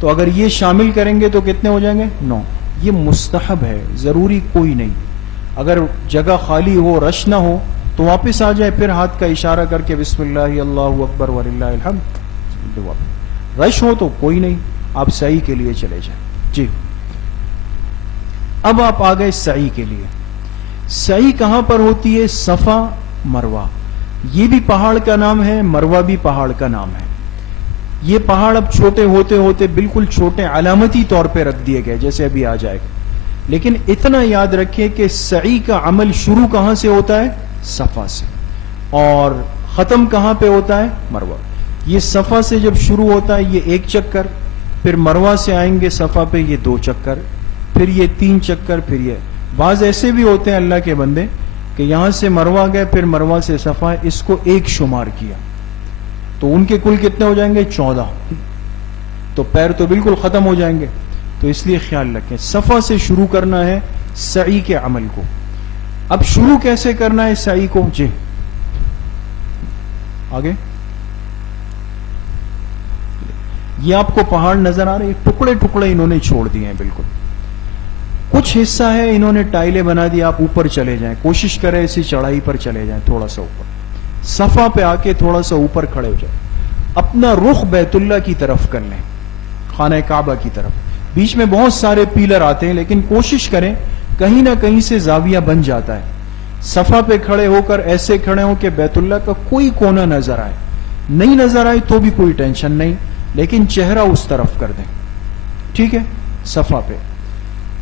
تو اگر یہ شامل کریں گے تو کتنے ہو جائیں گے؟ 9۔ یہ مستحب ہے، ضروری کوئی نہیں۔ اگر جگہ خالی ہو، رش نہ ہو تو واپس آ جائے، پھر ہاتھ کا اشارہ کر کے بسم اللہ اللہ اکبر وللہ الحمد۔ رش ہو تو کوئی نہیں، آپ سعی کے لیے چلے جائیں۔ جی اب آپ آ گئے سعی کے لیے۔ سعی کہاں پر ہوتی ہے؟ صفا مروہ، یہ بھی پہاڑ کا نام ہے، مروہ بھی پہاڑ کا نام ہے۔ یہ پہاڑ اب چھوٹے ہوتے ہوتے بالکل چھوٹے علامتی طور پہ رکھ دیے گئے، جیسے ابھی آ جائے گا، لیکن اتنا یاد رکھیے کہ سعی کا عمل شروع کہاں سے ہوتا ہے؟ صفا سے، اور ختم کہاں پہ ہوتا ہے؟ مروہ۔ یہ صفا سے جب شروع ہوتا ہے یہ 1 چکر، پھر مروہ سے آئیں گے صفا پہ یہ 2 چکر، پھر یہ 3 چکر، پھر یہ بعض ایسے بھی ہوتے ہیں اللہ کے بندے کہ یہاں سے مروہ گئے، پھر مروہ سے صفا، اس کو 1 شمار کیا تو ان کے کل کتنے ہو جائیں گے؟ 14، تو پیر تو بالکل ختم ہو جائیں گے۔ تو اس لیے خیال رکھیں صفا سے شروع کرنا ہے سعی کے عمل کو۔ اب شروع کیسے کرنا ہے سعی کو؟ جی آگے یہ آپ کو پہاڑ نظر آ رہے ہیں، ٹکڑے ٹکڑے انہوں نے چھوڑ دیے ہیں، بالکل کچھ حصہ ہے انہوں نے ٹائلیں بنا دی، آپ اوپر چلے جائیں، کوشش کریں ایسی چڑھائی پر چلے جائیں، تھوڑا سا اوپر صفا پہ آ کے تھوڑا سا اوپر کھڑے ہو جائیں، اپنا رخ بیت اللہ کی طرف کر لیں، خانہ کعبہ کی طرف۔ بیچ میں بہت سارے پیلر آتے ہیں لیکن کوشش کریں کہیں نہ کہیں سے زاویہ بن جاتا ہے، صفا پہ کھڑے ہو کر ایسے کھڑے ہو کہ بیت اللہ کا کوئی کونا نظر آئے، نہیں نظر آئے تو بھی کوئی ٹینشن نہیں، لیکن چہرہ اس طرف کر دیں، ٹھیک ہے، صفا پہ۔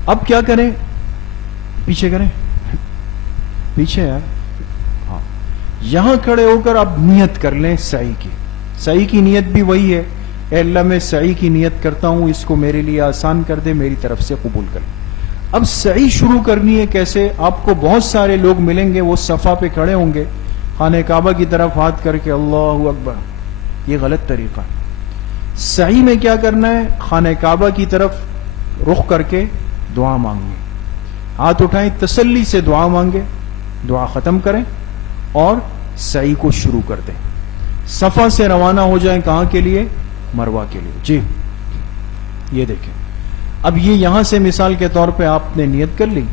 اب کیا کریں؟ پیچھے کریں، پیچھے ہے، ہاں یہاں کھڑے ہو کر آپ نیت کر لیں سعی کی۔ سعی کی نیت بھی وہی ہے، اے اللہ میں سعی کی نیت کرتا ہوں، اس کو میرے لیے آسان کر دے، میری طرف سے قبول کر لیں۔ اب سعی شروع کرنی ہے کیسے؟ آپ کو بہت سارے لوگ ملیں گے، وہ صفا پہ کھڑے ہوں گے، خانہ کعبہ کی طرف ہاتھ کر کے اللہ اکبر، یہ غلط طریقہ ہے۔ سعی میں کیا کرنا ہے؟ خانہ کعبہ کی طرف رخ کر کے دعا مانگیں، ہاتھ اٹھائیں، تسلی سے دعا مانگیں، دعا ختم کریں اور سعی کو شروع کر دیں۔ صفا سے روانہ ہو جائیں، کہاں کے لیے؟ مروہ کے لیے۔ جی یہ دیکھیں، اب یہ یہاں سے مثال کے طور پہ آپ نے نیت کر لی،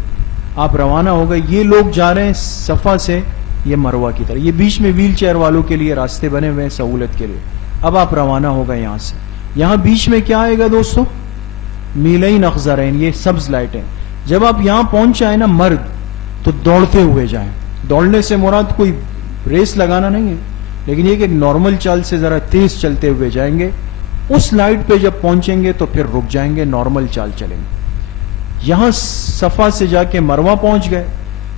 آپ روانہ ہو گئے، یہ لوگ جا رہے ہیں صفا سے یہ مروہ کی طرف، یہ بیچ میں ویل چیئر والوں کے لیے راستے بنے ہوئے ہیں سہولت کے لیے۔ اب آپ روانہ ہو گئے یہاں سے، یہاں بیچ میں کیا آئے گا دوستو؟ میلین اخضرین، یہ سبز لائٹیں۔ جب آپ یہاں پہنچ جائیں نا مرد، تو دوڑتے ہوئے جائیں۔ دوڑنے سے مراد کوئی ریس لگانا نہیں ہے، لیکن یہ کہ نارمل چال سے ذرا تیز چلتے ہوئے جائیں گے۔ اس لائٹ پہ جب پہنچیں گے تو پھر رک جائیں گے، نارمل چال چلیں گے۔ یہاں صفا سے جا کے مروہ پہنچ گئے،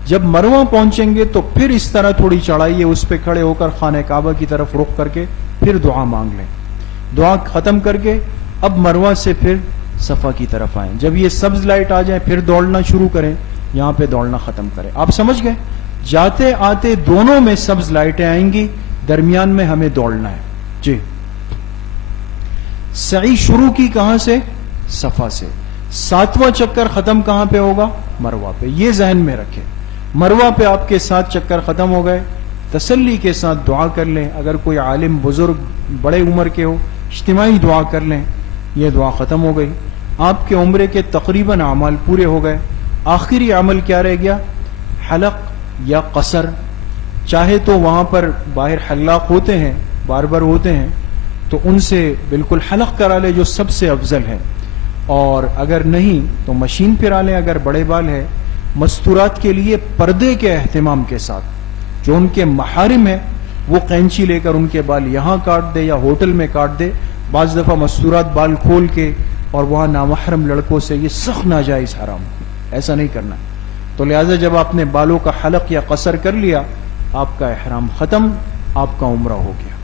جب مروہ پہنچیں گے تو پھر اس طرح تھوڑی چڑھائی ہے، اس پہ کھڑے ہو کر خانہ کعبہ کی طرف رخ کر کے پھر دعا مانگ لیں۔ دعا ختم کر کے اب مروہ سے پھر صفا کی طرف آئیں۔ جب یہ سبز لائٹ آ جائے پھر دوڑنا شروع کریں، یہاں پہ دوڑنا ختم کریں۔ آپ سمجھ گئے؟ جاتے آتے دونوں میں سبز لائٹیں آئیں گی، درمیان میں ہمیں دوڑنا ہے۔ جی سعی شروع کی کہاں سے؟ صفا سے۔ 7واں چکر ختم کہاں پہ ہوگا؟ مروہ پہ۔ یہ ذہن میں رکھیں، مروہ پہ آپ کے 7 چکر ختم ہو گئے، تسلی کے ساتھ دعا کر لیں۔ اگر کوئی عالم بزرگ بڑے عمر کے ہو، اجتماعی دعا کر لیں۔ یہ دعا ختم ہو گئی، آپ کے عمرے کے تقریباً اعمال پورے ہو گئے۔ آخری عمل کیا رہ گیا؟ حلق یا قصر۔ چاہے تو وہاں پر باہر حلاق ہوتے ہیں، باربر ہوتے ہیں، تو ان سے بالکل حلق کرا لے، جو سب سے افضل ہے، اور اگر نہیں تو مشین پھرا لیں اگر بڑے بال ہے۔ مستورات کے لیے پردے کے اہتمام کے ساتھ، جو ان کے محارم ہے وہ قینچی لے کر ان کے بال یہاں کاٹ دے یا ہوٹل میں کاٹ دے۔ بعض دفعہ مستورات بال کھول کے اور وہاں نامحرم لڑکوں سے، یہ سخت ناجائز حرام، ایسا نہیں کرنا۔ تو لہٰذا جب آپ نے بالوں کا حلق یا قصر کر لیا، آپ کا احرام ختم، آپ کا عمرہ ہو گیا۔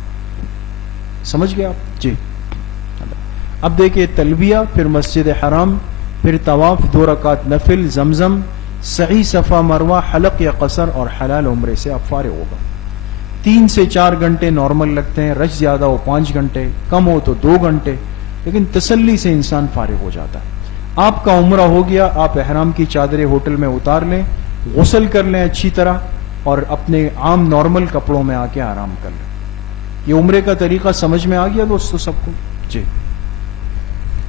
سمجھ گئے آپ؟ جی اب دیکھیں، تلبیہ، پھر مسجد حرام، پھر طواف، 2 رکعت نفل، زمزم، سعی، صفا مروہ، حلق یا قصر اور حلال عمرے سے آپ فارغ ہوگا۔ 3 سے 4 گھنٹے نارمل لگتے ہیں، رش زیادہ ہو 5 گھنٹے، کم ہو تو 2 گھنٹے، لیکن تسلی سے انسان فارغ ہو جاتا ہے۔ آپ کا عمرہ ہو گیا، آپ احرام کی چادریں ہوٹل میں اتار لیں، غسل کر لیں اچھی طرح، اور اپنے عام نارمل کپڑوں میں آ کے آرام کر لیں۔ یہ عمرے کا طریقہ سمجھ میں آ گیا دوستو سب کو؟ جی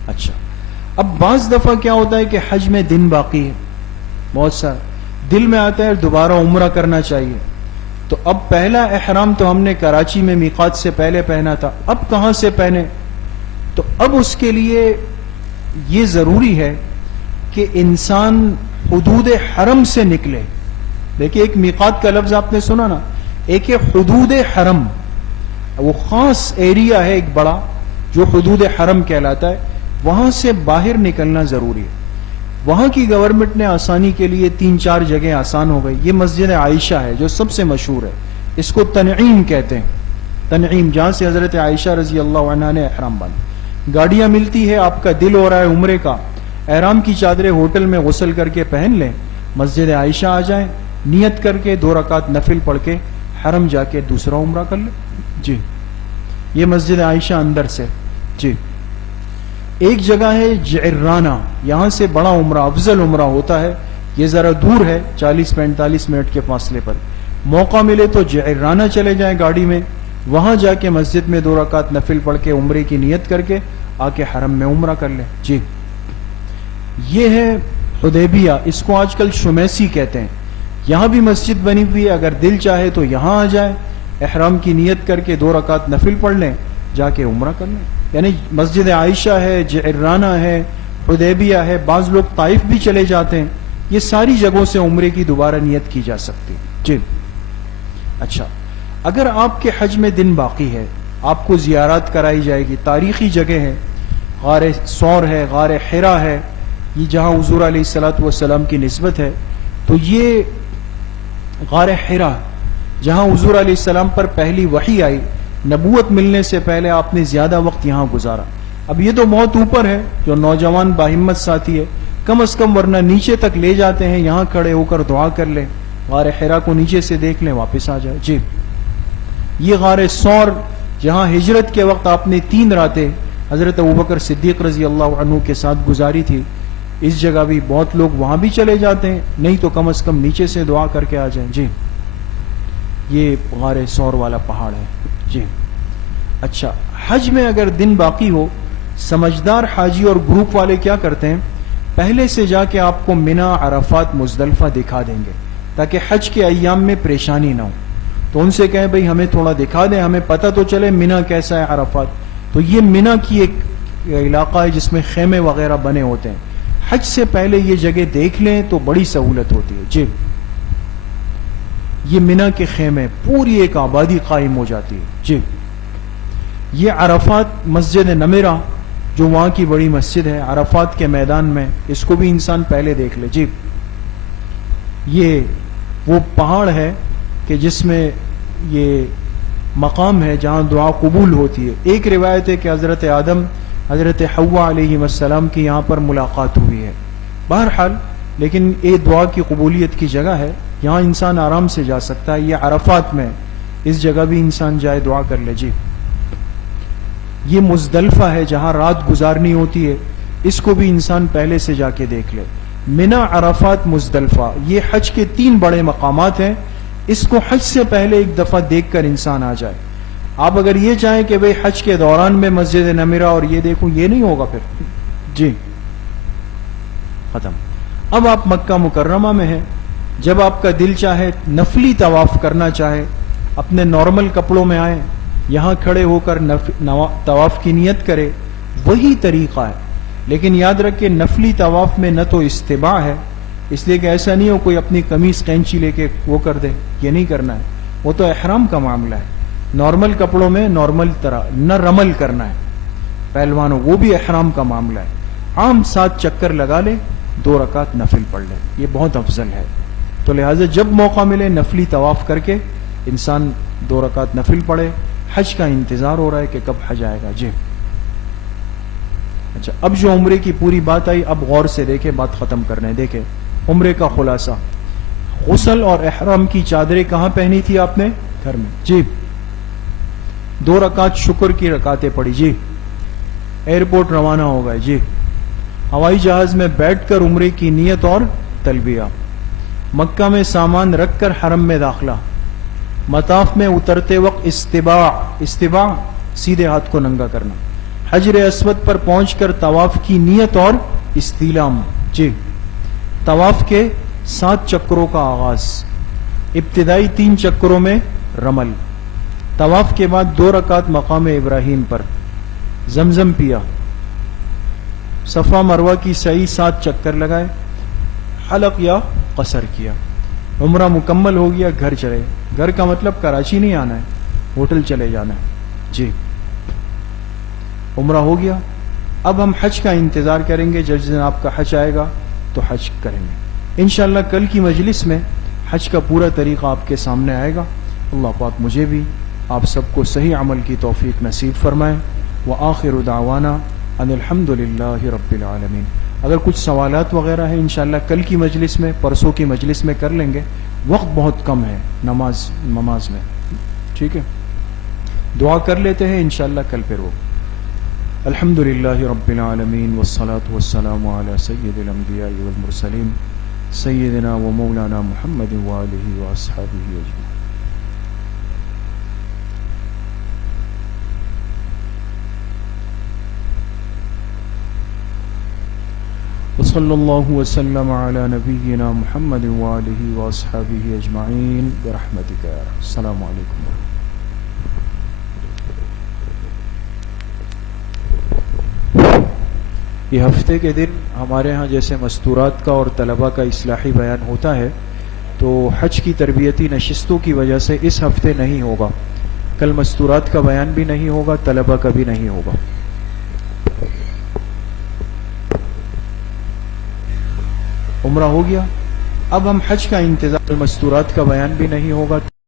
اچھا، اب بعض دفعہ کیا ہوتا ہے کہ حج میں دن باقی ہے، بہت سارا دل میں آتا ہے دوبارہ عمرہ کرنا چاہیے، تو اب پہلا احرام تو ہم نے کراچی میں میقات سے پہلے پہنا تھا، اب کہاں سے پہنے؟ تو اب اس کے لیے یہ ضروری ہے کہ انسان حدود حرم سے نکلے۔ دیکھیے، ایک میقات کا لفظ آپ نے سنا نا، ایک ہے حدود حرم، وہ خاص ایریا ہے ایک بڑا جو حدود حرم کہلاتا ہے، وہاں سے باہر نکلنا ضروری ہے۔ وہاں کی گورنمنٹ نے آسانی کے لیے 3-4 جگہیں آسان ہو گئی۔ یہ مسجد عائشہ ہے جو سب سے مشہور ہے، اس کو تنعیم کہتے ہیں، تنعیم، جہاں سے حضرت عائشہ رضی اللہ عنہا نے احرام باندھا۔ گاڑیاں ملتی ہے، آپ کا دل ہو رہا ہے عمرے کا، احرام کی چادریں ہوٹل میں غسل کر کے پہن لیں، مسجد عائشہ آ جائیں، نیت کر کے 2 رکعت نفل پڑھ کے حرم جا کے دوسرا عمرہ کر لیں۔ جی یہ مسجد عائشہ اندر سے۔ جی ایک جگہ ہے جعرانہ، یہاں سے بڑا عمرہ، افضل عمرہ ہوتا ہے، یہ ذرا دور ہے، 40-45 منٹ کے فاصلے پر۔ موقع ملے تو جعرانہ چلے جائیں گاڑی میں، وہاں جا کے مسجد میں 2 رکعت نفل پڑھ کے عمرے کی نیت کر کے آ کے حرم میں عمرہ کر لیں۔ جی یہ ہے حدیبیہ، اس کو آج کل شمیسی کہتے ہیں، یہاں بھی مسجد بنی ہوئی ہے، اگر دل چاہے تو یہاں آ جائیں، احرام کی نیت کر کے 2 رکعت نفل پڑھ لیں، جا کے عمرہ کر لیں۔ یعنی مسجد عائشہ ہے، جعرانہ ہے، حدیبیہ ہے، بعض لوگ طائف بھی چلے جاتے ہیں، یہ ساری جگہوں سے عمرے کی دوبارہ نیت کی جا سکتی ہے۔ جی اچھا، اگر آپ کے حج میں دن باقی ہے، آپ کو زیارات کرائی جائے گی، تاریخی جگہ ہے، غار ثور ہے، غار حرا ہے، یہ جہاں حضور علیہ الصلوۃ والسلام کی نسبت ہے، تو یہ غار حرا جہاں حضور علیہ السلام پر پہلی وحی آئی، نبوت ملنے سے پہلے آپ نے زیادہ وقت یہاں گزارا۔ اب یہ تو بہت اوپر ہے، جو نوجوان باہمت ساتھی ہے کم از کم ورنہ نیچے تک لے جاتے ہیں، یہاں کھڑے ہو کر دعا کر لیں، غار حرا کو نیچے سے دیکھ لیں، واپس آ جائے۔ جی یہ غار ثور جہاں ہجرت کے وقت آپ نے 3 راتیں حضرت ابوبکر صدیق رضی اللہ عنہ کے ساتھ گزاری تھی. اس جگہ بھی بہت لوگ وہاں بھی چلے جاتے ہیں, نہیں تو کم از کم نیچے سے دعا کر کے آ جائیں. جی یہ غار ثور والا پہاڑ ہے. جی اچھا, حج میں اگر دن باقی ہو, سمجھدار حاجی اور گروپ والے کیا کرتے ہیں, پہلے سے جا کے آپ کو منا, عرفات, مزدلفہ دکھا دیں گے تاکہ حج کے ایام میں پریشانی نہ ہو. تو ان سے کہیں بھئی ہمیں تھوڑا دکھا دیں, ہمیں پتہ تو چلے منا کیسا ہے, عرفات. تو یہ منا کی ایک علاقہ ہے جس میں خیمے وغیرہ بنے ہوتے ہیں. حج سے پہلے یہ جگہ دیکھ لیں تو بڑی سہولت ہوتی ہے. جی یہ منا کے خیمے, پوری ایک آبادی قائم ہو جاتی ہے. جی یہ عرفات, مسجد نمرہ جو وہاں کی بڑی مسجد ہے عرفات کے میدان میں, اس کو بھی انسان پہلے دیکھ لے. جی یہ وہ پہاڑ ہے کہ جس میں یہ مقام ہے جہاں دعا قبول ہوتی ہے. ایک روایت ہے کہ حضرت آدم, حضرت حوا علیہ السلام کی یہاں پر ملاقات ہوئی ہے. بہرحال لیکن یہ دعا کی قبولیت کی جگہ ہے, یہاں انسان آرام سے جا سکتا ہے. یہ عرفات میں, اس جگہ بھی انسان جائے دعا کر لے. جی یہ مزدلفہ ہے جہاں رات گزارنی ہوتی ہے, اس کو بھی انسان پہلے سے جا کے دیکھ لے. منا, عرفات, مزدلفہ, یہ حج کے 3 بڑے مقامات ہیں. اس کو حج سے پہلے ایک دفعہ دیکھ کر انسان آ جائے. آپ اگر یہ چاہیں کہ بھئی حج کے دوران میں مسجد نمرہ اور یہ دیکھوں, یہ نہیں ہوگا پھر. جی ختم. اب آپ مکہ مکرمہ میں ہیں, جب آپ کا دل چاہے نفلی طواف کرنا چاہے, اپنے نارمل کپڑوں میں آئیں, یہاں کھڑے ہو کر طواف کی نیت کرے, وہی طریقہ ہے. لیکن یاد رکھیں نفلی طواف میں نہ تو استباع ہے, اس لیے کہ ایسا نہیں ہو کوئی اپنی قمیص قینچی لے کے وہ کر دے, یہ نہیں کرنا ہے. وہ تو احرام کا معاملہ ہے. نارمل کپڑوں میں نارمل طرح نہ رمل کرنا ہے پہلوانوں, وہ بھی احرام کا معاملہ ہے. عام 7 چکر لگا لے, 2 رکعت نفل پڑھ لے, یہ بہت افضل ہے. تو لہٰذا جب موقع ملے نفلی طواف کر کے انسان 2 رکعت نفل پڑھے. حج کا انتظار ہو رہا ہے کہ کب حج آئے گا. جی اچھا, اب جو عمرے کی پوری بات آئی, اب غور سے دیکھیں, بات ختم کرنے. دیکھیں عمرے کا خلاصہ. غسل اور احرام کی چادریں کہاں پہنی تھی آپ نے؟ گھر میں. جی 2 رکعت شکر کی رکعتیں پڑھی. جی ایئرپورٹ روانہ ہو گئے. جی ہوائی جہاز میں بیٹھ کر عمرے کی نیت اور تلبیہ. مکہ میں سامان رکھ کر حرم میں داخلہ. مطاف میں اترتے وقت استباع سیدھے ہاتھ کو ننگا کرنا. حجر اسود پر پہنچ کر طواف کی نیت اور استعلام. جی طواف کے 7 چکروں کا آغاز. ابتدائی 3 چکروں میں رمل. طواف کے بعد 2 رکعت مقام ابراہیم پر. زمزم پیا. صفا مروہ کی سعی 7 چکر لگائے. حلق یا قصر کیا. عمرہ مکمل ہو گیا, گھر چلے. گھر کا مطلب کراچی نہیں آنا ہے, ہوٹل چلے جانا ہے. جی عمرہ ہو گیا. اب ہم حج کا انتظار کریں گے, جس دن آپ کا حج آئے گا تو حج کریں گے انشاءاللہ. کل کی مجلس میں حج کا پورا طریقہ آپ کے سامنے آئے گا. اللہ پاک مجھے بھی آپ سب کو صحیح عمل کی توفیق نصیب فرمائے. وآخر دعوانا ان الحمد للہ رب العالمین. اگر کچھ سوالات وغیرہ ہیں انشاءاللہ کل کی مجلس میں, پرسوں کی مجلس میں کر لیں گے. وقت بہت کم ہے نماز میں. ٹھیک ہے, دعا کر لیتے ہیں انشاءاللہ کل پھر وہ. الحمد للہ رب العالمین والصلاة والسلام علی سید الانبیاء والمرسلین سیدنا و مولانا محمد وآلہ واصحابہ اجمعین. وصلی اللہ وسلم علی نبینا محمد وآلہ واصحابہ اجمعین برحمتک یا رب. السلام علیکم. یہ ہفتے کے دن ہمارے ہاں جیسے مستورات کا اور طلبہ کا اصلاحی بیان ہوتا ہے, تو حج کی تربیتی نشستوں کی وجہ سے اس ہفتے نہیں ہوگا. کل مستورات کا بیان بھی نہیں ہوگا, طلبہ کا بھی نہیں ہوگا. عمرہ ہو گیا. اب ہم حج کا انتظار, مستورات کا بیان بھی نہیں ہوگا.